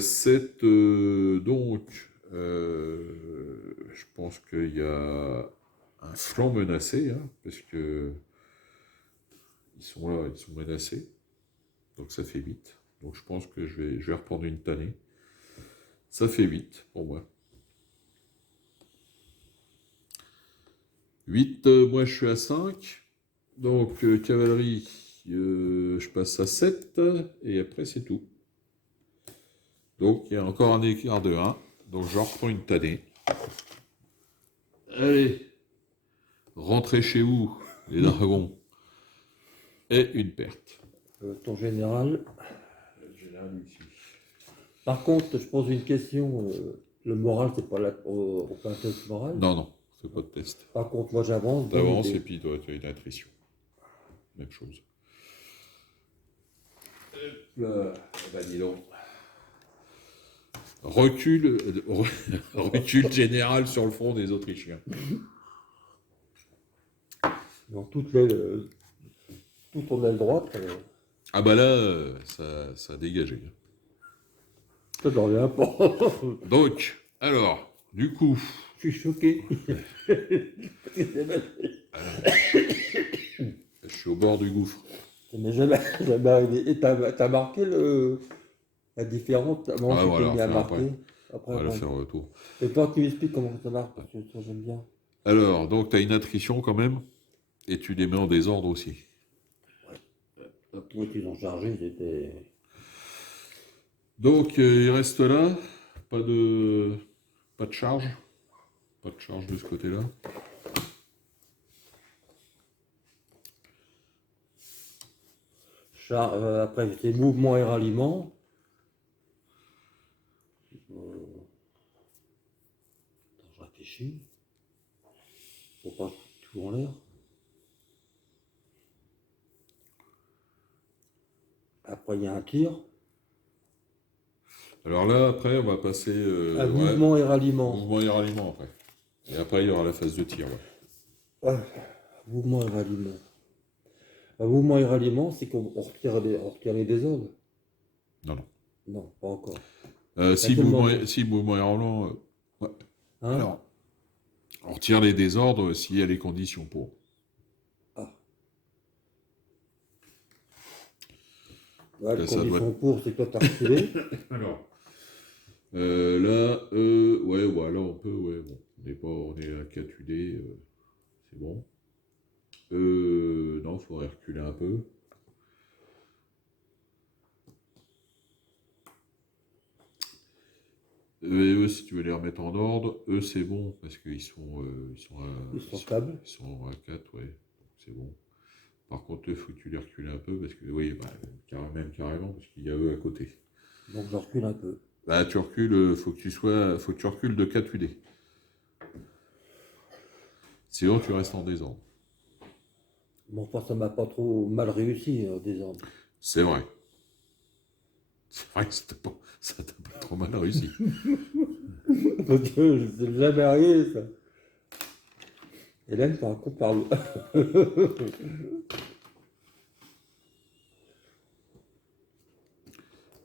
7. Donc, je pense qu'il y a un flanc menacé, hein, parce que ils sont là, ils sont menacés. Donc ça fait 8. Donc je pense que je vais reprendre une tannée. Ça fait 8 pour moi. 8, moi je suis à 5. Donc cavalerie, je passe à 7. Et après c'est tout. Donc il y a encore un écart de 1. Donc je reprends une tannée. Allez, rentrez chez vous, les dragons. Et une perte. Ton général. Le général ici. Par contre, je pose une question. Le moral, c'est pas là au pas un test moral. Non, non, c'est pas de test. Par contre, moi j'avance. T'avances et puis toi, tu as une attrition. Même chose. Bah dis donc. Recul général sur le front des Autrichiens. Dans toute ton aile droite. Ah bah là, ça a dégagé. Ça n'en revient pas. Donc, alors, du coup... Je suis choqué. Je suis au bord du gouffre. Mais jamais arrivé. Et t'as marqué la différence avant Ah, que voilà, tu mis à faire marquer. On va le faire au retour. Et toi, tu m'expliques comment ça marche, parce que ça, j'aime bien. Alors, donc, tu as une attrition quand même, et tu les mets en désordre aussi. Oui, ils ont chargé, c'était... Donc, il reste là, pas de charge. Pas de charge de ce côté-là. Après, c'est mouvement et ralliement. Je réfléchis. Faut pas tout en l'air. Après, il y a un tir. Alors là, après, on va passer... mouvement et ralliement. Mouvement et ralliement, après. Et après, il y aura la phase de tir, ouais. Mouvement et ralliement. Un mouvement et ralliement, c'est qu'on retire les désordres. Non, non. Non, pas encore. Si mouvement et ralliement... ouais. Hein? Alors, on retire les désordres s'il y a les conditions pour. Ah. Ouais, les Ça conditions doit... pour, c'est que toi, t'as reculé. Alors... là, ouais, voilà, on peut, ouais, bon, on est à 4 UD, c'est bon. Non, il faudrait reculer un peu. Et eux, si tu veux les remettre en ordre, eux, c'est bon, parce qu'ils sont, stables. Ils sont à 4, ouais, c'est bon. Par contre, il faut que tu les recules un peu, parce que, oui, bah, carrément, parce qu'il y a eux à côté. Donc, je recule un peu. Bah, tu recules, faut que tu recules de 4 UD. Sinon, tu restes en désordre. Bon, enfin, ça m'a pas trop mal réussi, désordre. C'est vrai. C'est vrai que ça t'a pas trop mal réussi. Parce que je sais jamais arrivé, ça. Hélène, par contre, parle.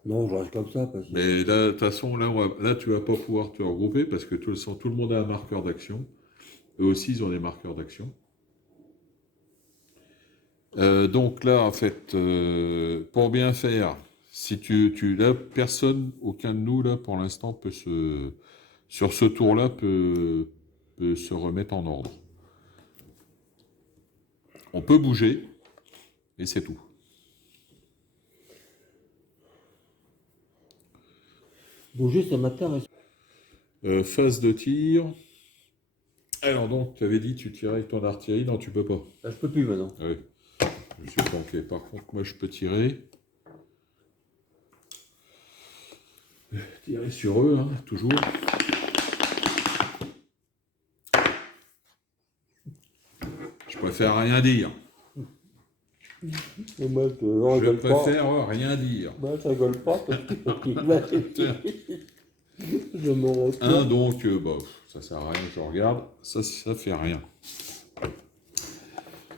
Non, je reste comme ça. Parce que... Mais là, de toute façon, là, tu vas pas pouvoir te regrouper parce que tout le monde a un marqueur d'action. Eux aussi, ils ont des marqueurs d'action. Donc là, en fait, pour bien faire, si là, personne, aucun de nous, là, pour l'instant, sur ce tour-là, peut se remettre en ordre. On peut bouger, et c'est tout. Bouger, ça m'intéresse. Phase de tir. Alors donc, tu avais dit tu tirais avec ton artillerie. Non, tu peux pas. Là, je peux plus maintenant. Ah oui, je me suis planqué. Par contre, moi, je peux tirer. Tirer sur eux, hein, toujours. Je préfère rien dire. Et moi, je Je rigole pas. préfère rien dire. Moi, je rigole pas parce que je m'en Un, retourne. donc, bah, ça sert à rien que je regarde. Ça fait rien.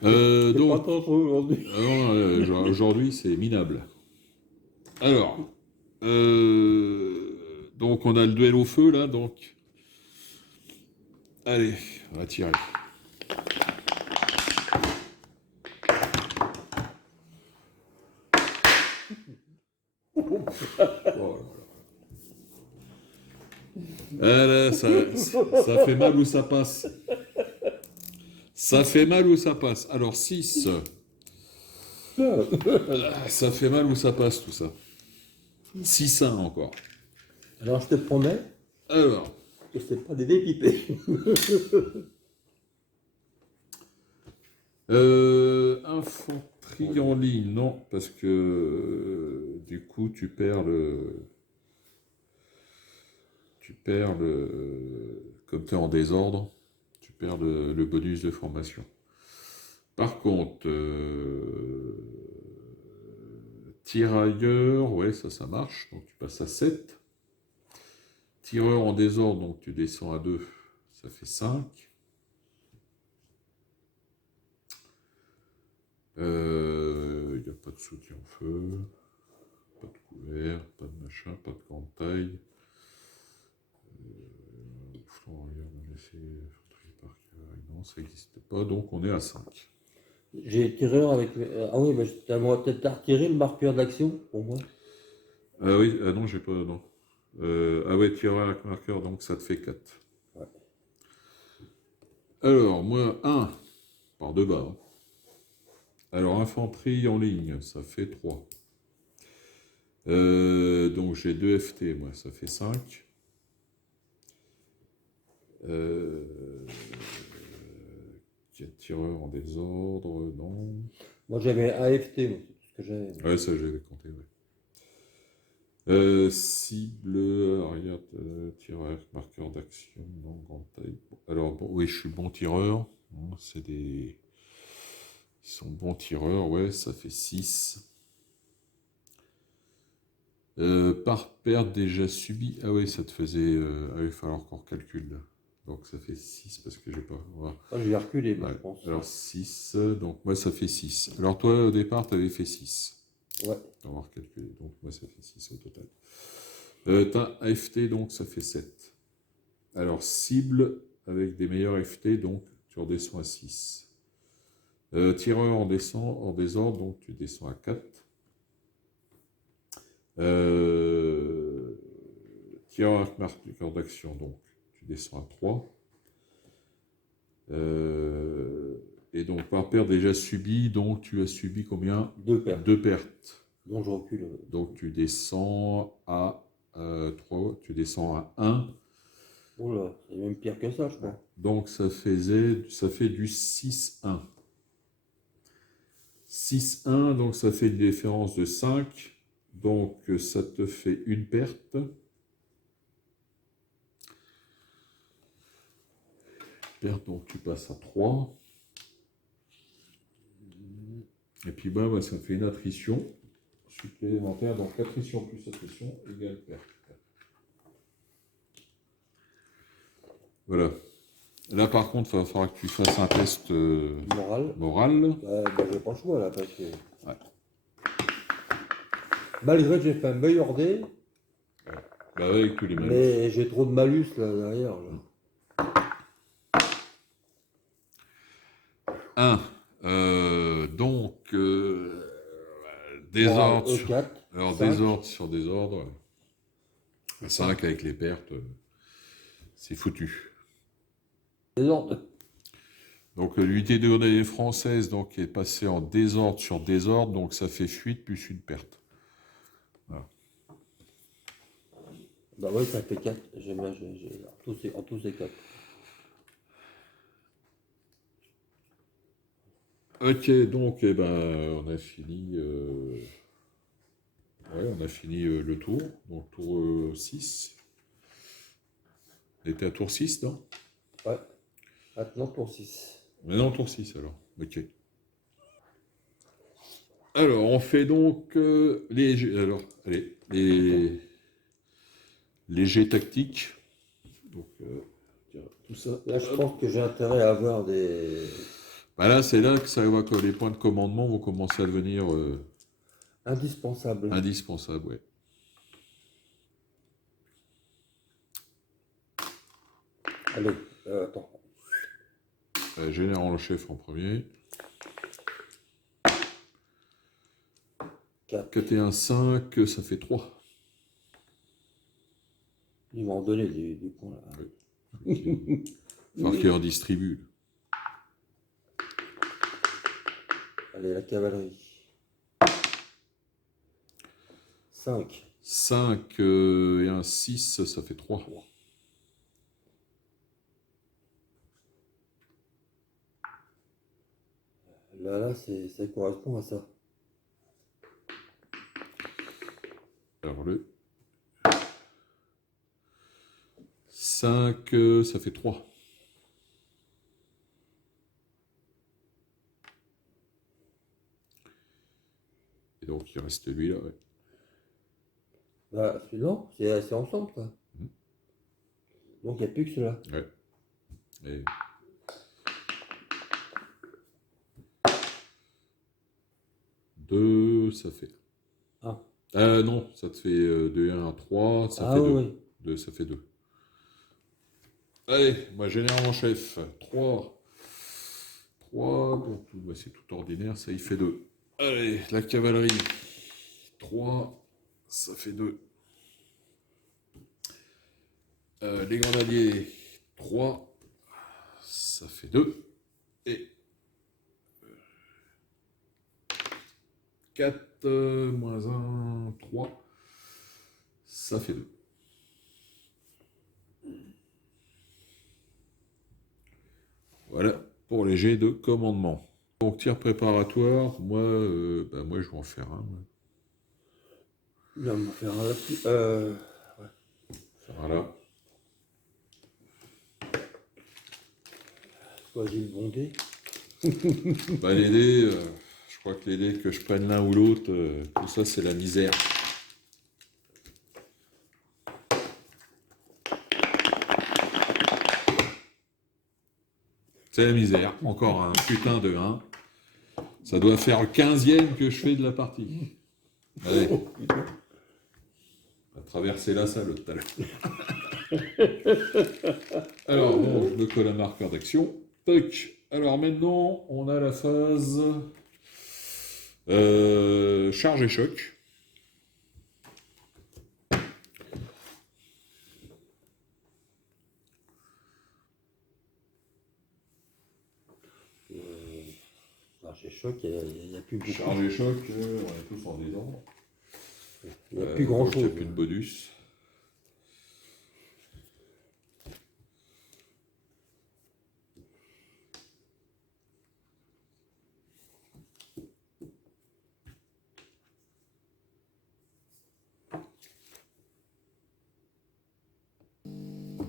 C'est pas Donc, trop trop aujourd'hui. aujourd'hui, c'est minable. Alors, donc, on a le duel au feu, là, donc. Allez, on va tirer. Oh là là. Ah là, ça fait mal ou ça passe. Ça fait mal ou ça passe. Alors, 6. Ça fait mal ou ça passe, tout ça. 6-1 encore. Alors, je te promets Alors, que c'est pas des dépipés. infanterie en ligne, non, parce que du coup, tu perds le. Comme tu es en désordre, tu perds le bonus de formation. Par contre, tirailleur, ouais, ça marche, donc tu passes à 7. Tireur en désordre, donc tu descends à 2, ça fait 5. Il n'y a pas de soutien au feu, pas de couvert, pas de machin, pas de grande taille. Non, ça n'existe pas, donc on est à 5. J'ai tireur avec. Ah oui, bah, t'aimerais peut-être retirer le marqueur d'action pour moi. Ah oui, ah non, j'ai pas, non. Ah ouais, tireur avec marqueur, donc ça te fait 4. Ouais. Alors, moi, 1, par deux bas. Hein. Alors, infanterie en ligne, ça fait 3. Donc, j'ai 2 FT, moi, ça fait 5. Tireur en désordre, non. Moi, j'avais AFT, moi, c'est tout ce que j'avais. Ouais, ça, j'avais compté, ouais. Cible, arrière, tireur, marqueur d'action, non, grande taille. Alors, bon, oui, je suis bon tireur. Hein, c'est des. Ils sont bons tireurs, ouais, ça fait 6. Par perte déjà subie. Ah oui, ça te faisait. Ah oui, il va falloir qu'on recalcule là. Donc ça fait 6 parce que j'ai pas. Voilà. Ah, je vais reculer, moi, Ouais. je pense. Alors 6, donc moi ça fait 6. Alors toi au départ tu avais fait 6. Ouais. On va recalculer. Donc moi ça fait 6 au total. T'as AFT donc ça fait 7. Alors cible avec des meilleurs FT donc tu redescends à 6. Tireur en désordre donc tu descends à 4. Tireur avec marqueur d'action donc tu descends à 3. Et donc par perte déjà subie, donc tu as subi combien? 2 pertes. 2 pertes. Donc, je recule. Donc tu descends à 3, tu descends à 1. Oh là, c'est même pire que ça, je crois. Donc ça fait du 6-1. 6-1, donc ça fait une différence de 5. Donc ça te fait une perte. Perte, donc tu passes à 3. Et puis bah, ça fait une attrition supplémentaire. Donc attrition plus attrition égale perte. Voilà. Là par contre, il va falloir que tu fasses un test moral. J'ai pas le choix là, parce que. Ouais. Malgré que j'ai fait un meilleur dé, Bah ouais, avec tous les malus. mais j'ai trop de malus là derrière. Là. 1. Donc, désordre, Moral, E4, alors 5. désordre sur désordre. 5 avec les pertes, c'est foutu. Désordre. Donc l'unité de grenadier française donc, est passée en désordre sur désordre, donc ça fait fuite plus une perte. Voilà. Bah ouais, ça fait 4. En tout, c'est 4. Ok, donc eh ben, on a fini, on a fini le tour, donc tour 6. On était à tour 6, non? Ouais. Maintenant, tour 6. Maintenant tour 6 alors, ok. Alors, on fait donc alors, allez, les jets tactiques. Donc, tiens, tout ça. Là, je pense que j'ai intérêt à avoir des Bah là, c'est là que ça va que les points de commandement vont commencer à devenir indispensables. indispensables, ouais. Allez, attends. Général en chef en premier. 4. 4 et 1, 5, ça fait 3. Ils vont en donner du con là. Il va falloir qu'il en distribue. Allez, la cavalerie. 5. 5 et un 6, ça fait 3. Là, ça correspond à ça. Alors le 5, ça fait 3. Et donc il reste lui là, ouais. Bah, celui-là, c'est ensemble, quoi. Mhm. Donc, il n'y a plus que cela. Ouais. Et 2, ça fait. Ah. Non, ça te fait 2 et 1, 3, ça Ah fait 2. oui. 2, ça fait 2. Allez, moi général en chef, 3. 3, bon, bah, c'est tout ordinaire, ça il fait 2. Allez, la cavalerie, 3, ça fait 2. Les grenadiers, 3, ça fait 2. Et 4 moins 1, 3, ça fait 2. Voilà pour les jets de commandement. Donc tir préparatoire, moi je vais en faire un. Il va m'en faire un là-dessus. Voilà. Choisis le bon dé. Bah, les dés, je crois que les dés que je prenne l'un ou l'autre, tout ça c'est la misère. C'est la misère. Encore un putain de 1. Ça doit faire le 15e que je fais de la partie. Allez. On va traverser la salle tout à l'heure. Alors, bon, je me colle un marqueur d'action. Toc. Alors maintenant, on a la phase charge et choc. Charge et choc, il n'y a plus beaucoup. Charge et choc, on est tous en désordre. Il n'y a plus grand-chose. Il n'y a plus de bonus.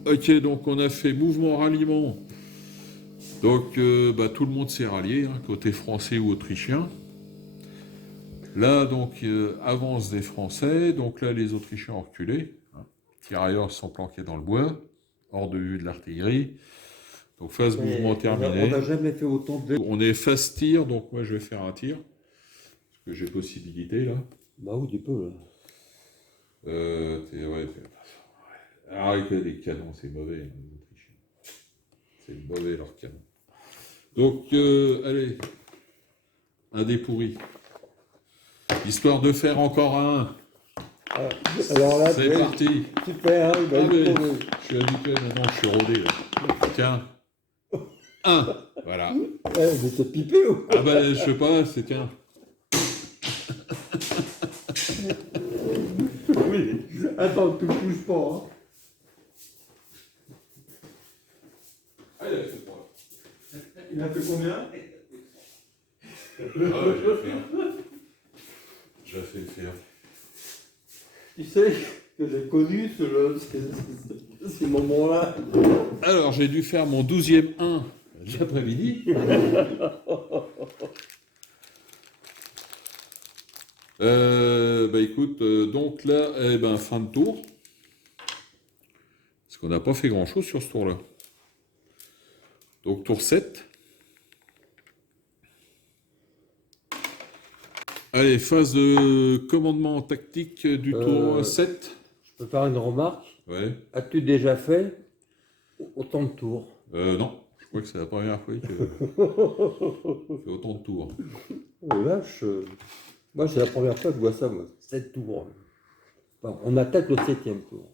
Ok, donc on a fait mouvement ralliement. Donc tout le monde s'est rallié, hein, côté français ou autrichien. Là, donc, avance des Français. Donc là, les Autrichiens ont reculé. Hein. Les tirailleurs sont planqués dans le bois, hors de vue de l'artillerie. Donc phase mouvement terminé. On n'a jamais fait autant de... On est phase tir, donc moi je vais faire un tir. Parce que j'ai possibilité là. Bah oui, tu peux là. Arrêtez les canons, c'est mauvais, hein, les Autrichiens. C'est mauvais leurs canons. Donc, allez, un dé pourri. Histoire de faire encore un. Alors là, c'est parti. Super, il va Je suis habitué maintenant, je suis rodé. Là. Tiens. 1. Voilà. Mais t'es pipé ou Ah bah, je sais pas, c'est tiens. Oui. Attends, tu ne touches pas. Hein. Allez, Il a fait combien? J'ai fait faire. Tu sais que j'ai connu ces moments-là. Alors, j'ai dû faire mon 12e 1 l'après-midi. Bah écoute, donc là, eh ben, fin de tour. Parce qu'on n'a pas fait grand-chose sur ce tour-là. Donc tour 7. Allez, phase de commandement tactique du tour 7. Je peux faire une remarque. Ouais. As-tu déjà fait autant de tours? Non, je crois que c'est la première fois que je fais autant de tours. Oh, vache. Moi, c'est la première fois que je vois ça, moi. 7 tours. Enfin, on attaque le 7e tour.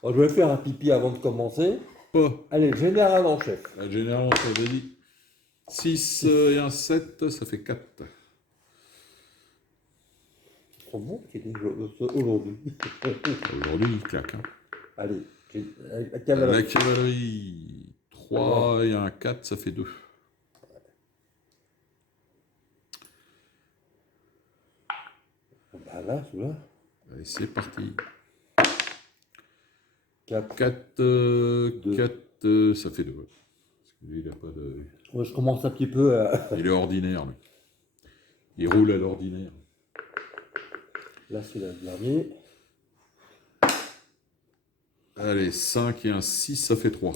Bon, je vais faire un pipi avant de commencer. Oh, Allez, général en chef. généralement, ça veut dire 6 et un 7, ça fait 4. C'est trop bon qu'il est aujourd'hui. Aujourd'hui, il claque. Hein. Allez, la La cavalerie. cavalerie, 3 et un 4, ça fait 2. Bah là, celui-là. Allez, c'est parti. 4. 4, ça fait 2. Parce que lui, il a pas de... Ouais, je commence un petit peu à... Il est ordinaire, lui. Il roule à l'ordinaire. Là, c'est le dernier. Allez, 5 et un 6, ça fait 3.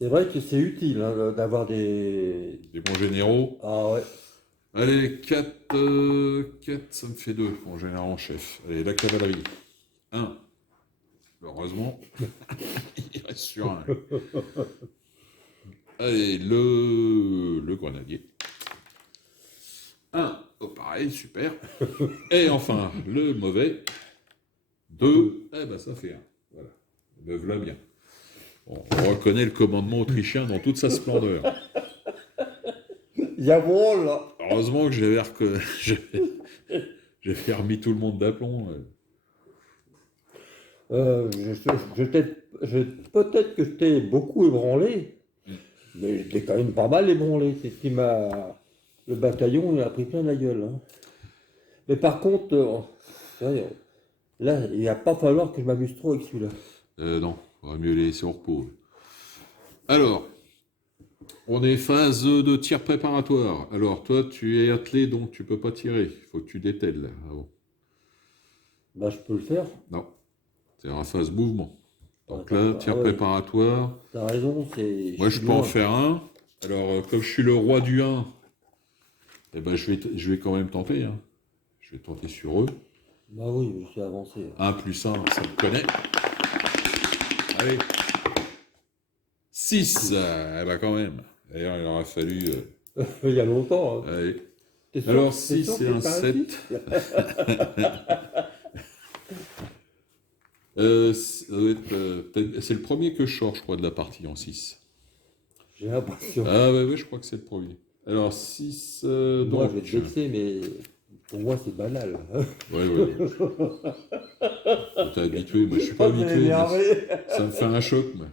C'est vrai que c'est utile hein, d'avoir des... Des bons généraux. Ah ouais. Allez, 4, 4, ça me fait 2 en général en chef. Allez, la cavalerie. 1. Heureusement, il reste sur 1. Allez, le grenadier. 1. Oh, pareil, super. Et enfin, le mauvais. 2. Eh ben, ça fait 1. Voilà. Me voilà bien. Bon, on reconnaît le commandement autrichien dans toute sa splendeur. Jawohl là. Heureusement que j'avais remis tout le monde d'aplomb. Peut-être que je t'ai beaucoup ébranlé, mais je t'ai quand même pas mal ébranlé. Le bataillon il a pris plein la gueule. Hein. Mais par contre, ouais, là, il va pas falloir que je m'amuse trop avec celui-là. Non, on va mieux les laisser au repos. Alors, on est phase de tir préparatoire. Alors, toi, tu es attelé, donc tu peux pas tirer. Il faut que tu dételles. Ah bon. Bah, je peux le faire. Non, c'est en phase mouvement. Donc Ouais, là, tir ouais, préparatoire. t'as raison, c'est. Moi, je peux en faire un. Alors, comme je suis le roi du 1, eh ben, je vais quand même tenter. Hein. Je vais tenter sur eux. Bah oui, je suis avancé. 1 plus 1, ça me connaît. Allez. 6, eh ben quand même. D'ailleurs, il aurait fallu... Il y a longtemps. Hein. Allez. T'es sûr- Alors, t'es 6 sûr et que un t'es pas 7. six C'est le premier que je sors, je crois, de la partie en 6. J'ai l'impression. Ah ouais, je crois que c'est le premier. Alors 6, Moi, donc... je vais te vexer, mais pour moi, c'est banal. Ouais. T'es habitué, moi je suis pas habitué. énervé. Ça me fait un choc, moi.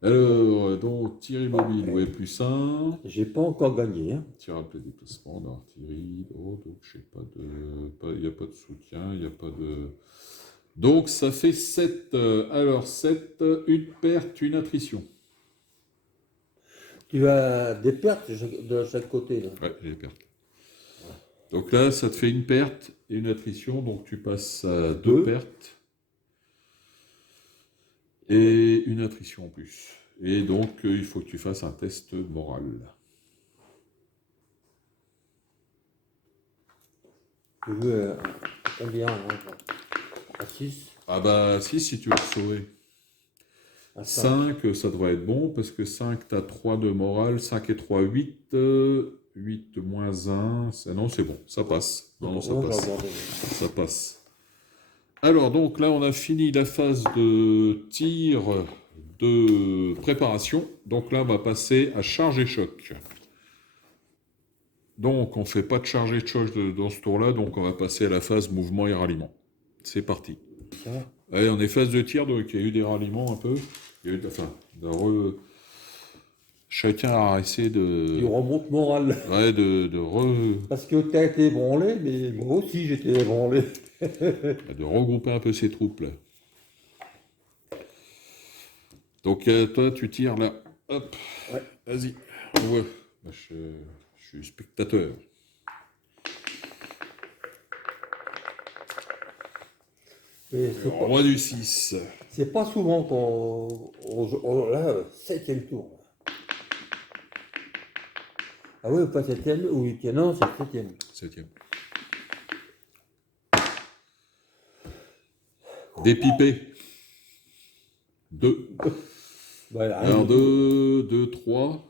Alors, donc, tir immobile, ouais, plus 1. J'ai pas encore gagné. Hein. Tir à plat déplacement d'artillerie. Oh, donc, je sais pas de... Il n'y a pas de soutien, il n'y a pas de... Donc, ça fait 7. Alors, 7, une perte, une attrition. Tu as des pertes de chaque côté. Là. Ouais, j'ai des pertes. Donc là, ça te fait une perte et une attrition, donc tu passes à 2 pertes et une attrition en plus. Et donc, il faut que tu fasses un test moral. Tu veux combien hein, à 6 Ah bah 6 si tu veux te sauver. À 5. 5, ça devrait être bon, parce que 5, tu as 3 de morale, 5 et 3, 8. 8 moins 1, non, c'est bon, ça passe. Non, ça passe. Ça passe. Alors, donc là, on a fini la phase de tir de préparation. Donc là, on va passer à charge et choc. Donc, on ne fait pas de charge et de choc dans ce tour-là, donc on va passer à la phase mouvement et ralliement. C'est parti. Allez, on est phase de tir, donc il y a eu des ralliements un peu. Il y a eu, chacun a essayé de... Tu remontes moral. Ouais, Parce que tu as été ébranlé, mais moi aussi j'étais ébranlé. de regrouper un peu ses troupes, là. Donc, toi, tu tires là. Hop. Ouais. Vas-y. Ouais. Bah, je suis Je suis spectateur. Et Le roi du 6. c'est pas souvent là, 7e tour. Ah oui, pas 7e ou 8e, non, c'est 7e. 7e. Dépipé. 2. Voilà, Alors 2, 3.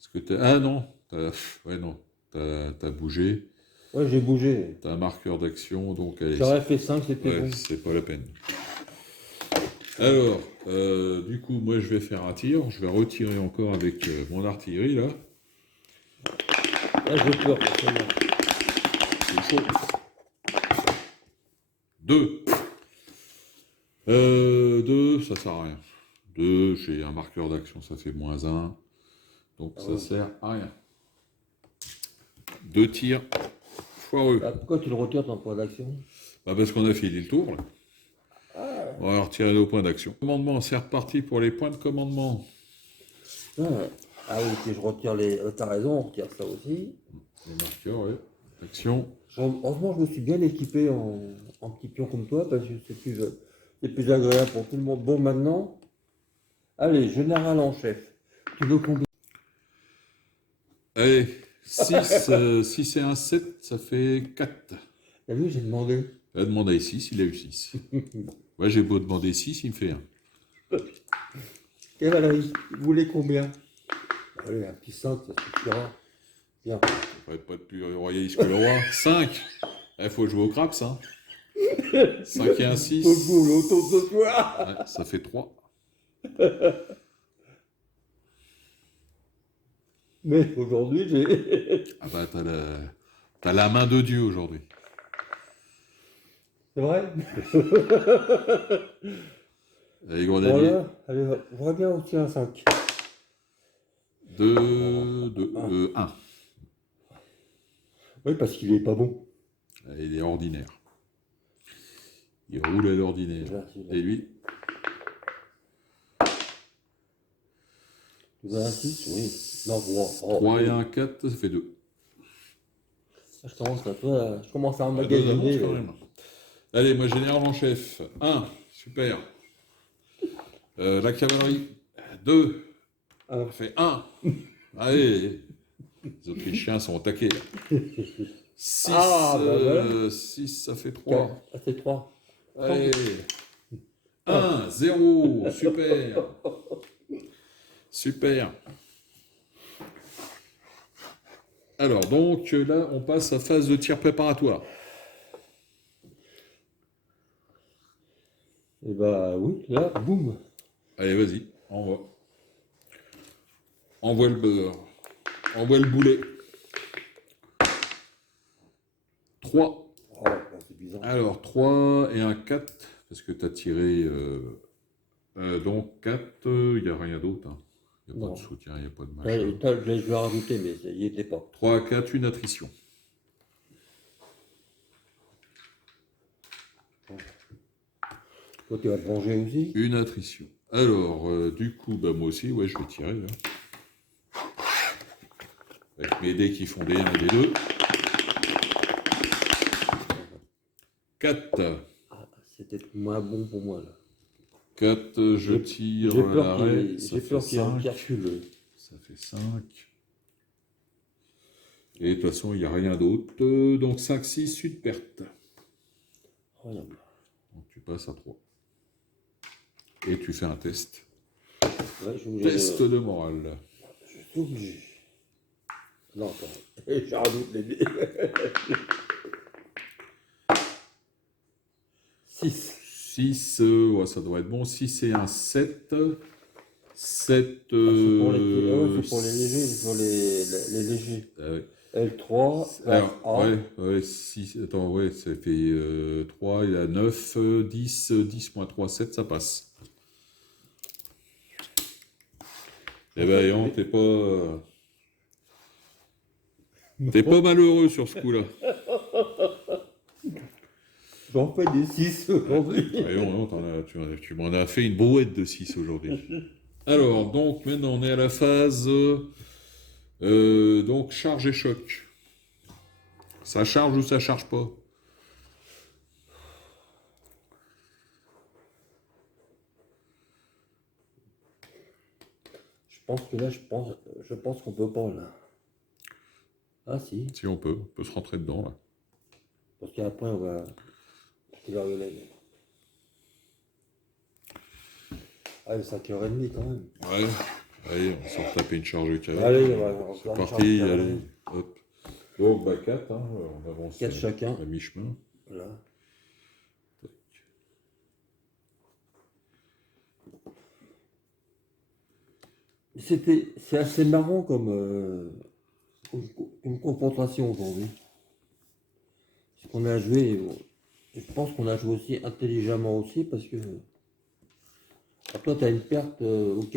Est-ce que t'as... Ah non. Ouais, non. T'as bougé. ouais, j'ai bougé. T'as un marqueur d'action, donc allez. J'aurais fait 5, c'était Ouais, bon. c'est pas la peine. Alors, du coup, moi je vais faire un tir. Je vais retirer encore avec mon artillerie là. Là, j'ai peur pour celle-là. C'est chaud. 2. 2, ça sert à rien. 2, j'ai un marqueur d'action, ça fait -1. Donc ça sert à rien. 2 tirs foireux. Ah, pourquoi tu le retires ton point d'action? Bah parce qu'on a fini le tour là. On va retirer nos points d'action. Commandement, c'est reparti pour les points de commandement. Ah oui, si je retire les. T'as raison, on retire ça aussi. Les marqueurs, ouais. Action. Heureusement, je me suis bien équipé en petit pion comme toi, parce que c'est plus agréable pour tout le monde. Bon, maintenant, allez, général en chef. Tu veux combien? Allez, 6 et 1, 7, ça fait 4. T'as vu, j'ai demandé. Il a demandé 6, il a eu 6. Ouais, j'ai beau demander 6, il me fait 1. Et Valérie, vous voulez combien? Allez, un petit 5, ça suffira. Bien. Ça va être pas être plus royaliste que le roi. 5. Il faut jouer au craps, hein. 5 et 1, 6. Faut jouer au loto ce soir. Ouais, ça fait 3. Mais aujourd'hui, j'ai. Ah bah, t'as la main de Dieu aujourd'hui. C'est vrai? Allez, Grenadier. Voilà, allez, on va bien aussi un 5. 2, 1. Oui, parce qu'il est pas bon. Il est ordinaire. Il roule à l'ordinaire. Celui-là. Et lui? Tu veux un 6? Oui. Non, 3. 3 et 1, 4, ça fait 2. Je commence à Ah, emmagasiner. quand même. Allez, moi, général en chef. 1, super. La cavalerie. 2, ça fait 1. Allez, les Autrichiens sont attaqués. 6, Ah, bah voilà. 6, ça fait 3. Ah, c'est 3. Allez. 1, 0, super. Super. Alors, donc, là, on passe à phase de tir préparatoire. Et bah oui, là, boum. Allez, vas-y, envoie. Envoie le beurre. Envoie le boulet. 3. Oh, bah, c'est bizarre. Alors, 3 et un 4, parce que tu as tiré... donc, 4, il n'y a rien d'autre. Hein. Il n'y a pas de soutien, il n'y a pas de machin. Je l'ai rajouté, mais il n'y était pas. 3 à 4, une attrition. Toi, tu vas te venger aussi? Une attrition. Alors, du coup, bah, moi aussi, ouais, je vais tirer. Là. Avec mes dés qui font des 1 et des 2. 4. Ah, c'était moins bon pour moi, là. 4, je tire J'ai peur l'arrêt. j'ai peur qu'il recule. Ça fait 5. Et de toute façon, il n'y a rien d'autre. Donc 5, 6, une perte. Oh, non. Donc tu passes à 3. Et tu fais un test. Ouais, je suis obligé Test de morale. Je suis obligé. Non, attends. Je rajoute les dés. 6. 6, ouais, ça doit être bon. 6 et 1, 7. 7. C'est pour les légers, pour les légers. Ah ouais. L3, Alors, ouais, 6, attends, ouais, ça fait 3, il y a 9, 10, 10 moins 3, 7, ça passe. Eh ben, Léon, t'es pas malheureux sur ce coup-là. J'en fais des 6 aujourd'hui. Léon, tu m'en as fait une brouette de 6 aujourd'hui. Alors, donc, maintenant, on est à la phase Donc, charge et choc. Ça charge ou ça charge pas? Je pense que là, je pense qu'on peut pas là. Ah si, Si on peut se rentrer dedans là. parce qu'après on va vers le lait. Ah, il est 5h30 quand même. Ouais. Allez, on s'en taper une charge carré. Allez, on va C'est faire une parti, charge allez. carrée. Hop. Donc, bah 4, hein, on avance 4 chacun. à mi-chemin. Voilà. C'est assez marrant comme une confrontation aujourd'hui. Parce qu'on a joué, je pense qu'on a joué aussi intelligemment aussi parce que toi tu as une perte Les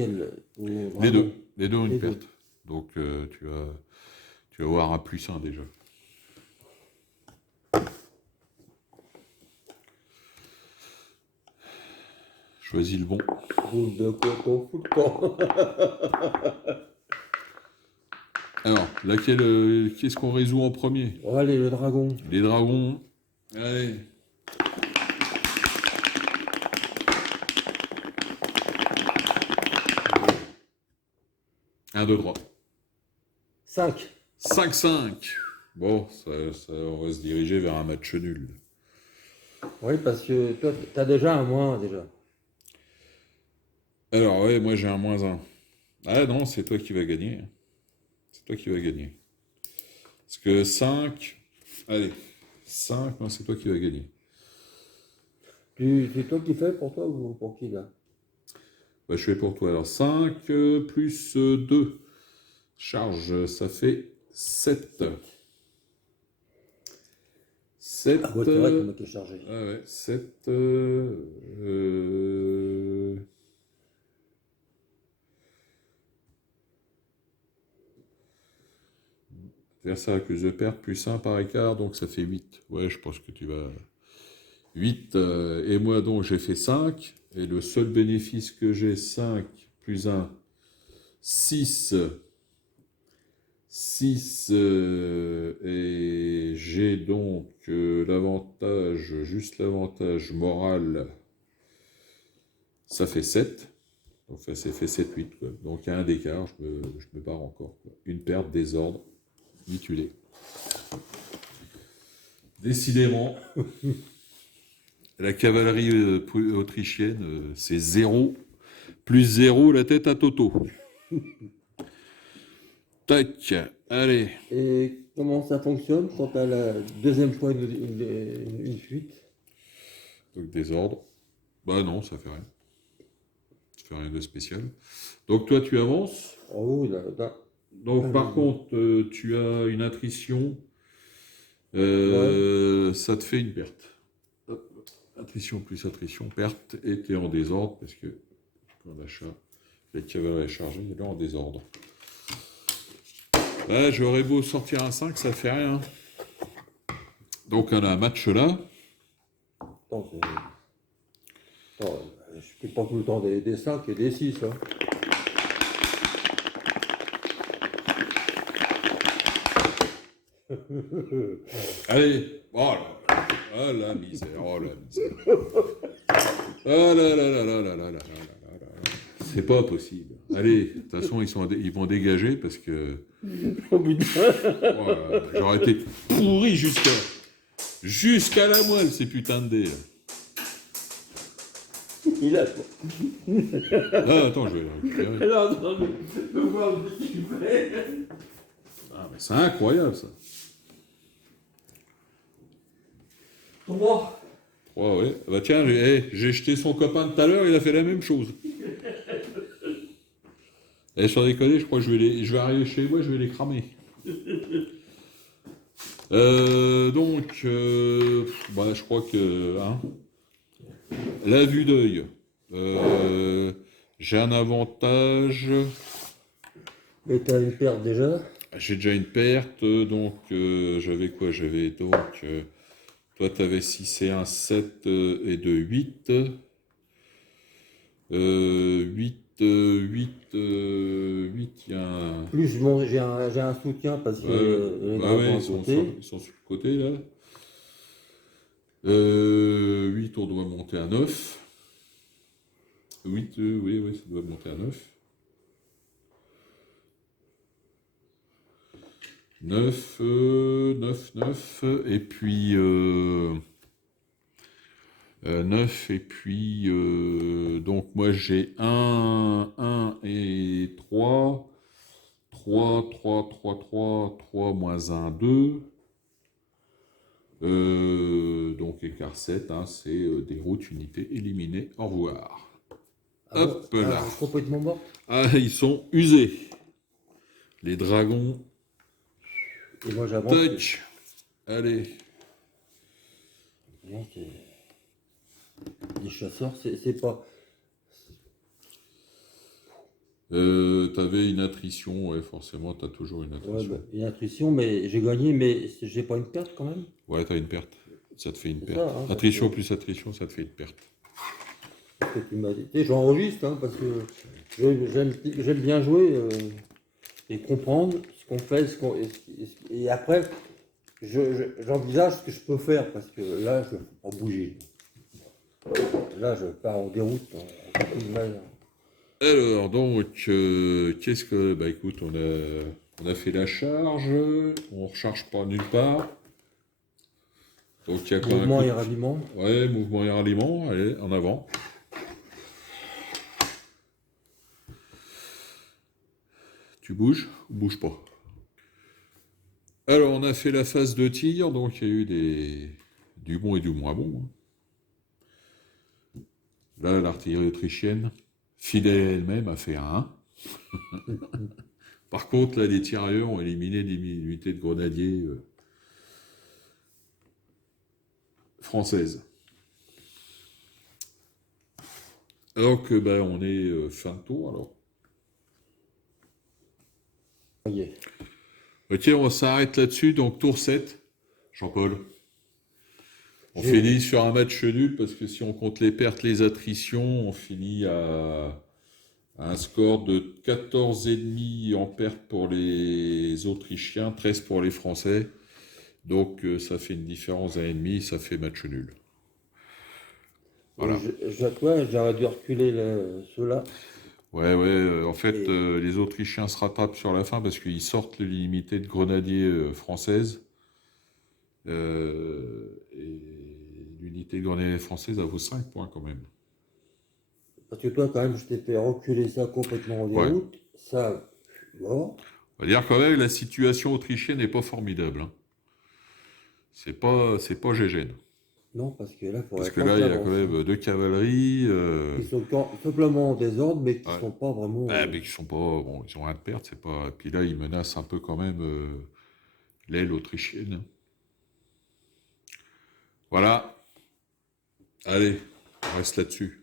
deux ont Les une deux. perte. Donc, tu vas avoir un +1 déjà. Choisis le bon. Boule de coton tout le temps. Alors, qu'est-ce qu'on résout en premier? Oh, allez, le dragon. Les dragons. Allez. Un, deux, trois. 5. 5-5. Bon, on va se diriger vers un match nul. Oui, parce que toi, tu as déjà un moins déjà. Alors, ouais, moi j'ai un -1. Ah non, c'est toi qui vas gagner. C'est toi qui vas gagner. Parce que 5. Allez, 5, non, c'est toi qui vas gagner. C'est toi qui fais pour toi ou pour qui là? Bah, je fais pour toi. Alors, 5 plus 2. Charge, ça fait 7. 7. Ah ouais, c'est vrai que moi qui est chargé. Ah ouais, 7. Adversaire accuse de perte, plus 1 par écart, donc ça fait 8. Ouais, je pense que tu vas. 8. Et moi, donc, j'ai fait 5. Et le seul bénéfice que j'ai, 5 plus 1, 6. 6. Et j'ai donc juste l'avantage moral, ça fait 7. Donc ça fait 7-8. Quoi. Donc il y a un d'écart, je me barre encore. Quoi. Une perte, désordre, mitulé. Décidément, la cavalerie autrichienne, c'est 0. Plus 0, la tête à Toto. Tac, allez. Et comment ça fonctionne quand tu as la deuxième fois une fuite? Donc désordre. Bah non, ça fait rien. Ça fait rien de spécial. Donc toi, tu avances. Oh là. Donc par contre, tu as une attrition. Ça te fait une perte. Attrition plus attrition, perte, et tu es en désordre parce que point d'achat, la cavalerie est chargée, il est en désordre. Là, j'aurais beau sortir un 5, ça fait rien. Donc on a un match là. Attends, je fais pas tout le temps des 5 et des 6. Hein. Allez, oh là, oh la misère, oh la misère. Oh là là là là là là là là là là. C'est pas possible. Allez, de toute façon, ils vont dégager parce que Oh putain. oh, j'aurais été pourri jusqu'à la moelle, ces putains de dés. Il a. Ah, attends, je vais le récupérer. Non, mais voir ce qu'il fait. Ah, mais c'est incroyable ça. 3. Ouais, ouais. Bah tiens, j'ai jeté son copain de tout à l'heure, il a fait la même chose. Et sans déconner, je crois que je vais arriver chez moi, je vais les cramer. Donc, bah, je crois que hein, la vue d'œil. J'ai un avantage. Mais t'as une perte déjà? J'ai déjà une perte, donc j'avais quoi? J'avais donc. Toi, tu avais 6 et 1, 7 et 2, 8. 8 il y a un... Plus j'ai un soutien parce que les bah ouais, dragons à côté. ils sont sur le côté, là. 8, on doit monter à 9. 8, oui, oui, ça doit monter à 9. 9, 9, et puis 9, et puis donc moi j'ai 1 et 3, 3, 3, 3, 3, 3 moins 1, 2. Donc écart 7, hein, c'est déroute, unité éliminée, au revoir. Ah bon, Hop là. complètement mort. Ah, ils sont usés. Les dragons. Et moi j'avance. Tac. Allez. Non, les chasseurs, c'est pas. T'avais une attrition, ouais, forcément, t'as toujours une Ouais, attrition. une attrition, mais j'ai gagné, mais j'ai pas une perte quand même. Ouais, t'as une perte. Ça te fait une C'est perte. ça, hein, parce Attrition que- plus attrition, ça te fait une perte. parce que tu m'as dit. Tu sais, j'enregistre, hein, parce que j'aime bien jouer et comprendre ce qu'on fait, et après, j'envisage ce que je peux faire, parce que là, je ne peux pas bouger. Là, je pars en déroute. Alors, donc, qu'est-ce que... Bah écoute, on a fait la charge, on recharge pas nulle part. Donc il y a quand même Mouvement un coup et de... ralliement. Ouais, mouvement et ralliement, allez, en avant. Tu bouges ou bouges pas? Alors, on a fait la phase de tir, donc il y a eu du bon et du moins bon, hein. Là, l'artillerie autrichienne, fidèle elle-même, a fait un 1. Par contre, là, les tirailleurs ont éliminé des unités de grenadiers françaises. Alors que, bah, on est fin de tour, alors. Yeah. Ok, on s'arrête là-dessus, donc tour 7. Jean-Paul. On finit sur un match nul, parce que si on compte les pertes, les attritions, on finit à un score de 14,5 en perte pour les Autrichiens, 13 pour les Français. Donc ça fait une différence d'1,5, ça fait match nul. Voilà. Ouais, j'aurais dû reculer ceux-là. Ouais, en fait, les Autrichiens se rattrapent sur la fin parce qu'ils sortent l'unité de grenadiers française. Et l'unité de grenadiers française, elle vaut 5 points quand même. Parce que toi, quand même, je t'ai fait reculer ça complètement en Ouais. déroute. Ça, bon. On va dire quand même, la situation autrichienne n'est pas formidable, hein. C'est pas Gégène. Non, parce que là, il Parce faudrait que pas là, que il y a j'avance. quand même 2 cavaleries. Ils sont simplement en désordre, mais qui Ouais. sont pas vraiment. Mais qui sont pas. Bon, ils ont rien de perdre, c'est pas. Puis là, ils menacent un peu quand même l'aile autrichienne. Voilà. Allez, on reste là-dessus.